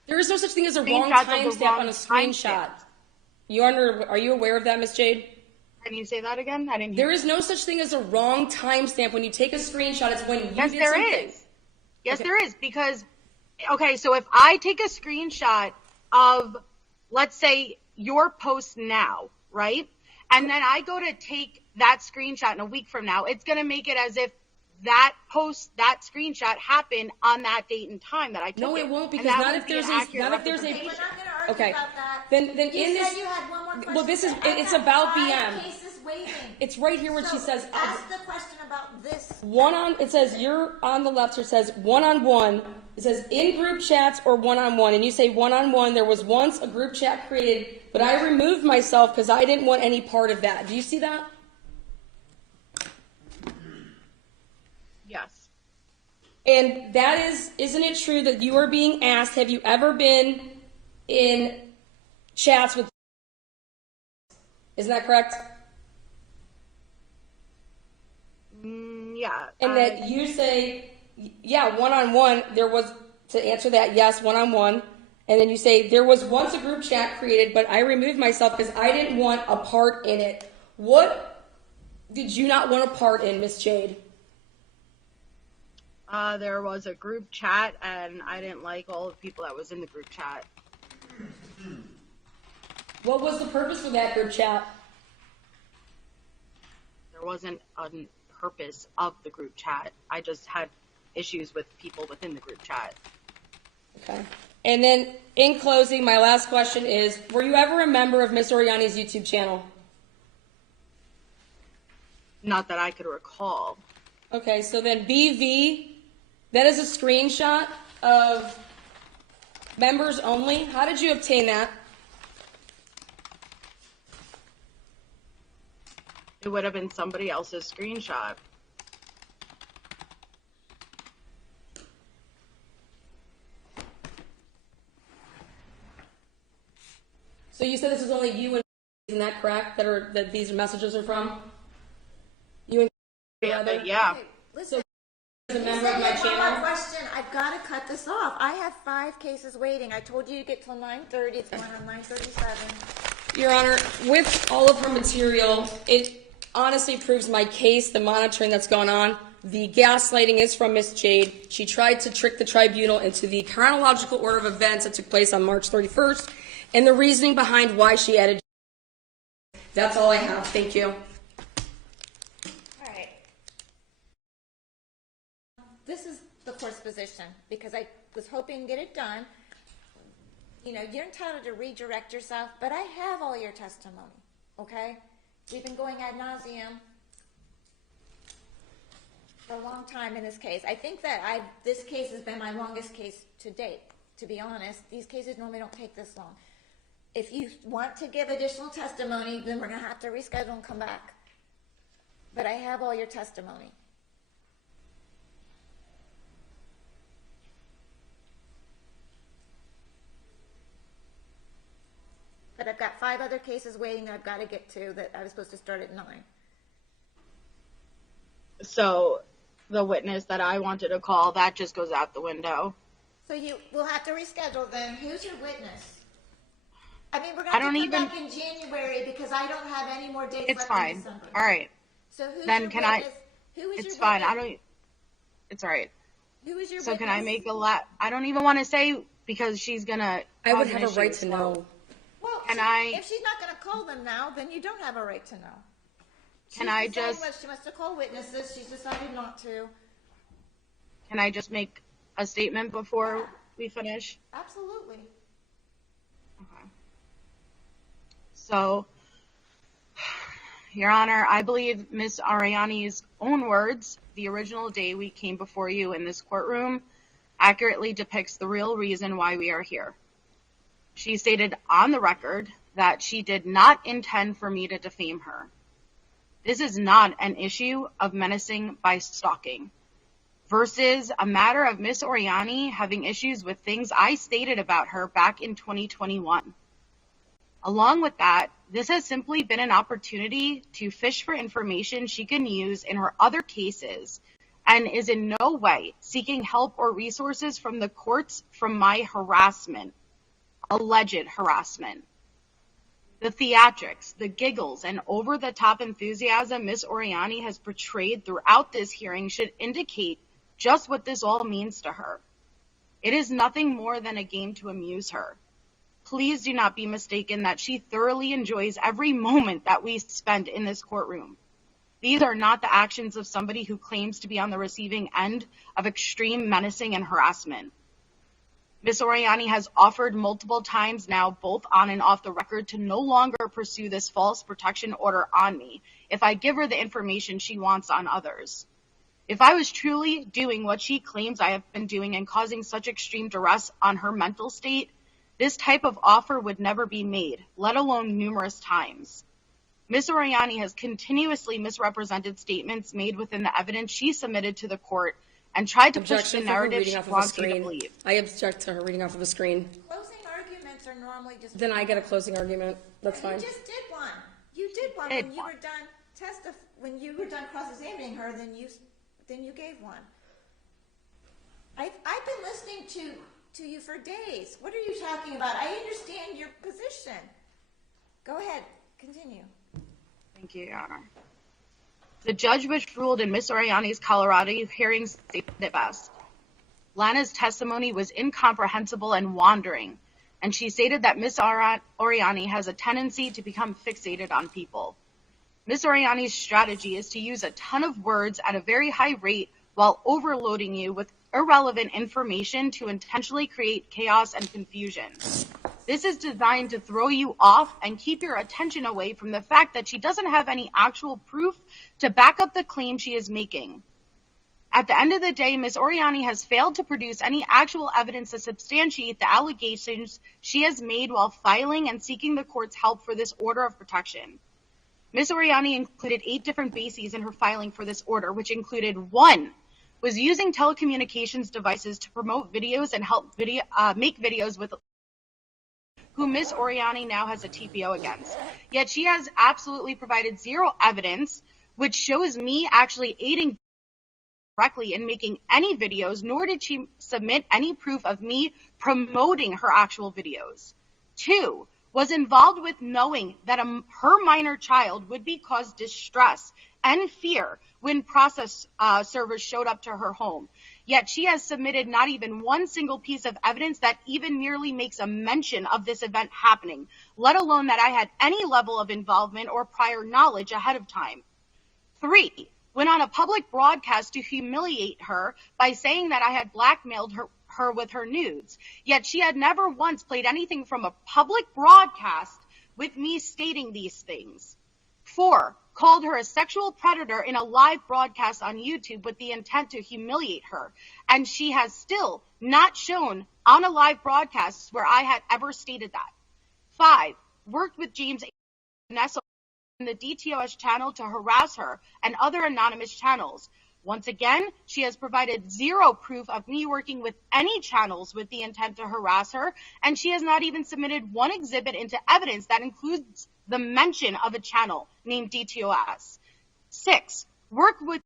There is no such thing as a wrong Screenshots of the timestamp wrong on a screenshot. timestamp. Are you aware of that, Miss Jade? Can you say that again? I didn't hear. There is no such thing as a wrong timestamp. When you take a screenshot, it's when you Yes, did there something. is. Yes, Okay. there is. Because, okay, so if I take a screenshot of, let's say, your post now, right? And then I go to take that screenshot in a week from now, it's going to make it as if that post, that screenshot happened on that date and time that I took No, it. it won't, And because that not would if be there's an a accurate not if there's representation. We're not going to argue Okay. about that. Then You in this, said you had one more question. well, this is I it's have about 5 BM. cases waiting. It's right here when she So says ask the question about this. it says you're on the left. It says one-on-one. It says in group chats or one-on-one, and you say one-on-one. There was once a group chat created, but I removed myself because I didn't want any part of that. Do you see that? Yes. And that isn't it true that you are being asked, have you ever been in chats with, isn't that correct? Yeah. And that you say, yeah, one-on-one, there was, to answer that, yes, one-on-one. And then you say, there was once a group chat created, but I removed myself because I didn't want a part in it. What did you not want a part in, Miss Jade? There was a group chat, and I didn't like all the people that was in the group chat. What was the purpose for that group chat? There wasn't a purpose of the group chat. I just had issues with people within the group chat. Okay. And then, in closing, my last question is, were you ever a member of Miss Oriani's YouTube channel? Not that I could recall. Okay, so then BV, that is a screenshot of members only. How did you obtain that? It would have been somebody else's screenshot. So you said this is only you and, isn't that correct? That these messages are from? You and Yeah. Okay, listen. as a You member said of you my had one more channel? question. I've got to cut this off. I have 5 cases waiting. I told you to get till 9:30. It's going on 9:37. Your Honor, with all of her material, it honestly proves my case, the monitoring that's gone on. The gaslighting is from Miss Jade. She tried to trick the tribunal into the chronological order of events that took place on March 31st, and the reasoning behind why she added. That's all I have. Thank you. All right. This is the court's position because I was hoping to get it done. You know, you're entitled to redirect yourself, but I have all your testimony, okay? We've been going ad nauseum for a long time in this case. I think that this case has been my longest case to date, to be honest. These cases normally don't take this long. If you want to give additional testimony, then we're going to have to reschedule and come back. But I have all your testimony. But but I've got 5 other cases waiting that I've got to get to that I was supposed to start at 9. So the witness that I wanted to call, that just goes out the window. So you will have to reschedule then. Who's your witness? I mean, we're I going to don't come back in January because I don't have any more dates It's left fine. in December. All right. So who's Then your can witness? Who is It's your fine. witness? It's all right. Who is your So witness? can I make I don't even want to say because she's going to. I would have a right to know. Well, Can I- if she's not going to call them now, then you don't have a right to know. Can I decided just- what she wants to call witnesses. She's decided not to. Can I just make a statement before we finish? Absolutely. Okay. So, Your Honor, I believe Ms. Oriani's own words, the original day we came before you in this courtroom, accurately depicts the real reason why we are here. She stated on the record that she did not intend for me to defame her. This is not an issue of menacing by stalking versus a matter of Ms. Oriani having issues with things I stated about her back in 2021. Along with that, this has simply been an opportunity to fish for information she can use in her other cases and is in no way seeking help or resources from the courts from my harassment, alleged harassment. The theatrics, the giggles, and over-the-top enthusiasm Ms. Oriani has portrayed throughout this hearing should indicate just what this all means to her. It is nothing more than a game to amuse her. Please do not be mistaken that she thoroughly enjoys every moment that we spend in this courtroom. These are not the actions of somebody who claims to be on the receiving end of extreme menacing and harassment. Ms. Oriani has offered multiple times now, both on and off the record, to no longer pursue this false protection order on me if I give her the information she wants on others. If I was truly doing what she claims I have been doing and causing such extreme duress on her mental state, this type of offer would never be made, let alone numerous times. Ms. Oriani has continuously misrepresented statements made within the evidence she submitted to the court and tried to push the Objection for her narrative reading she off of a wants you to screen. believe. I object to her reading off of a screen. Closing arguments are normally just. Then I get a closing argument. That's fine. You just did one. You did one Did when you one. were done when you were done cross-examining her. Then you gave one. I've been listening to you for days. What are you talking about? I understand your position. Go ahead. Continue. Thank you, Your Honor. The judge which ruled in Ms. Oriani's Colorado hearing stated it best. Lana's testimony was incomprehensible and wandering, and she stated that Ms. Oriani has a tendency to become fixated on people. Ms. Oriani's strategy is to use a ton of words at a very high rate while overloading you with irrelevant information to intentionally create chaos and confusion. This is designed to throw you off and keep your attention away from the fact that she doesn't have any actual proof to back up the claim she is making. At the end of the day, Ms. Oriani has failed to produce any actual evidence to substantiate the allegations she has made while filing and seeking the court's help for this order of protection. Ms. Oriani included 8 different bases in her filing for this order, which included 1, was using telecommunications devices to promote videos and help make videos with who Ms. Oriani now has a TPO against. Yet she has absolutely provided zero evidence which shows me actually aiding directly in making any videos, nor did she submit any proof of me promoting her actual videos. 2, was involved with knowing that her minor child would be caused distress and fear when process servers showed up to her home. Yet she has submitted not even one single piece of evidence that even merely makes a mention of this event happening, let alone that I had any level of involvement or prior knowledge ahead of time. 3, went on a public broadcast to humiliate her by saying that I had blackmailed her with her nudes. Yet she had never once played anything from a public broadcast with me stating these things. 4, called her a sexual predator in a live broadcast on YouTube with the intent to humiliate her. And she has still not shown on a live broadcast where I had ever stated that. 5, worked with James and Vanessa in the DTOS channel to harass her and other anonymous channels. Once again, she has provided zero proof of me working with any channels with the intent to harass her, and she has not even submitted one exhibit into evidence that includes the mention of a channel named DTOS. 6, work with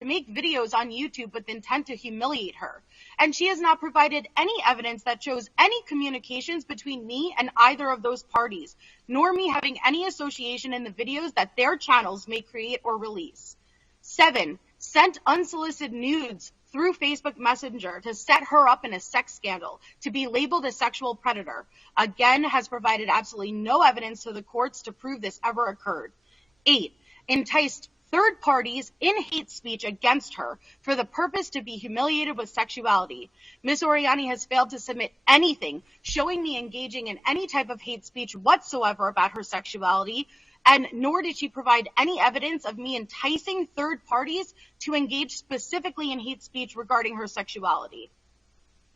to make videos on YouTube with intent to humiliate her. And she has not provided any evidence that shows any communications between me and either of those parties, nor me having any association in the videos that their channels may create or release. 7, sent unsolicited nudes through Facebook Messenger to set her up in a sex scandal, to be labeled a sexual predator. Again, has provided absolutely no evidence to the courts to prove this ever occurred. 8, enticed third parties in hate speech against her for the purpose to be humiliated with sexuality. Ms. Oriani has failed to submit anything showing me engaging in any type of hate speech whatsoever about her sexuality, and nor did she provide any evidence of me enticing third parties to engage specifically in hate speech regarding her sexuality.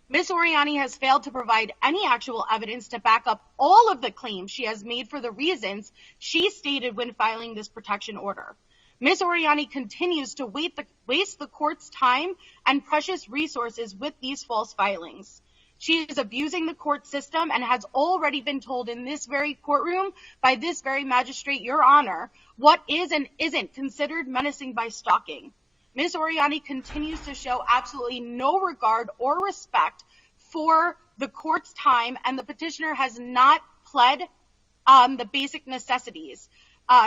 Ms. Oriani has failed to provide any actual evidence to back up all of the claims she has made for the reasons she stated when filing this protection order. Ms. Oriani continues to waste the court's time and precious resources with these false filings. She is abusing the court system and has already been told in this very courtroom by this very magistrate, Your Honor, what is and isn't considered menacing by stalking. Ms. Oriani continues to show absolutely no regard or respect for the court's time, and the petitioner has not pled the basic necessities.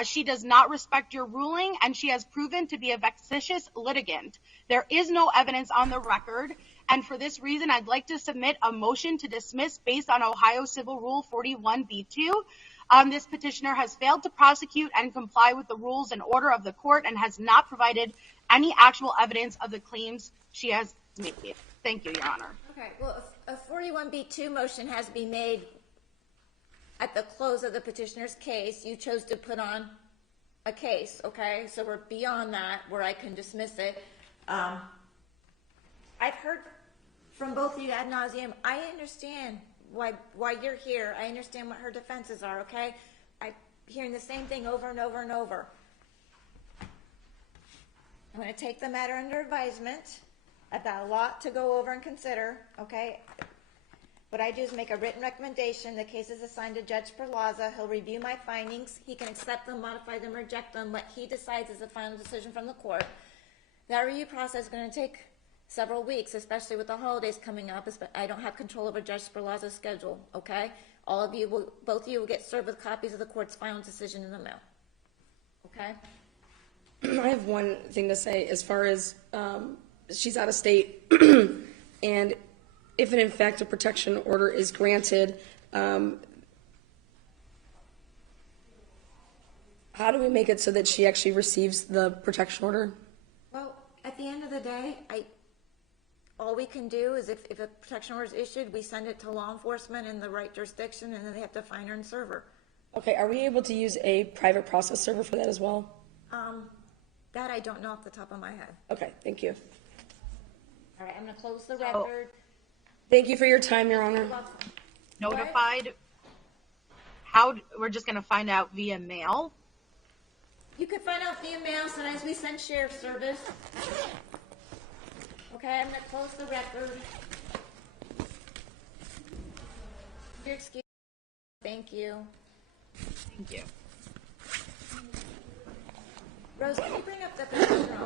She does not respect your ruling, and she has proven to be a vexatious litigant. There is no evidence on the record, and for this reason, I'd like to submit a motion to dismiss based on Ohio Civil Rule 41B2. This petitioner has failed to prosecute and comply with the rules and order of the court and has not provided any actual evidence of the claims she has made. Thank you, Your Honor. Okay, well, a 41B2 motion has been made at the close of the petitioner's case. You chose to put on a case, okay? So we're beyond that where I can dismiss it. I've heard from both of you ad nauseum. I understand why you're here. I understand what her defenses are, okay? I'm hearing the same thing over and over and over. I'm going to take the matter under advisement. I've got a lot to go over and consider, okay? What I do is make a written recommendation. The case is assigned to Judge Perlaza. He'll review my findings. He can accept them, modify them, reject them. What he decides is the final decision from the court. That review process is going to take several weeks, especially with the holidays coming up. I don't have control over Judge Perlaza's schedule, okay? Both of you will get served with copies of the court's final decision in the mail, okay? I have one thing to say as far as she's out of state, and if in fact a protection order is granted, how do we make it so that she actually receives the protection order? Well, at the end of the day, all we can do is if a protection order is issued, we send it to law enforcement in the right jurisdiction, and then they have to find her and serve her. Okay, are we able to use a private process server for that as well? That I don't know off the top of my head. Okay, thank you. All right, I'm going to close the record. Thank you for your time, Your Honor. Notified? How? We're just going to find out via mail? You can find out via mail. Sometimes we send sheriff's service. Okay, I'm going to close the record. Your excuse. Thank you. Thank you. Rose, can you bring up the petitioner?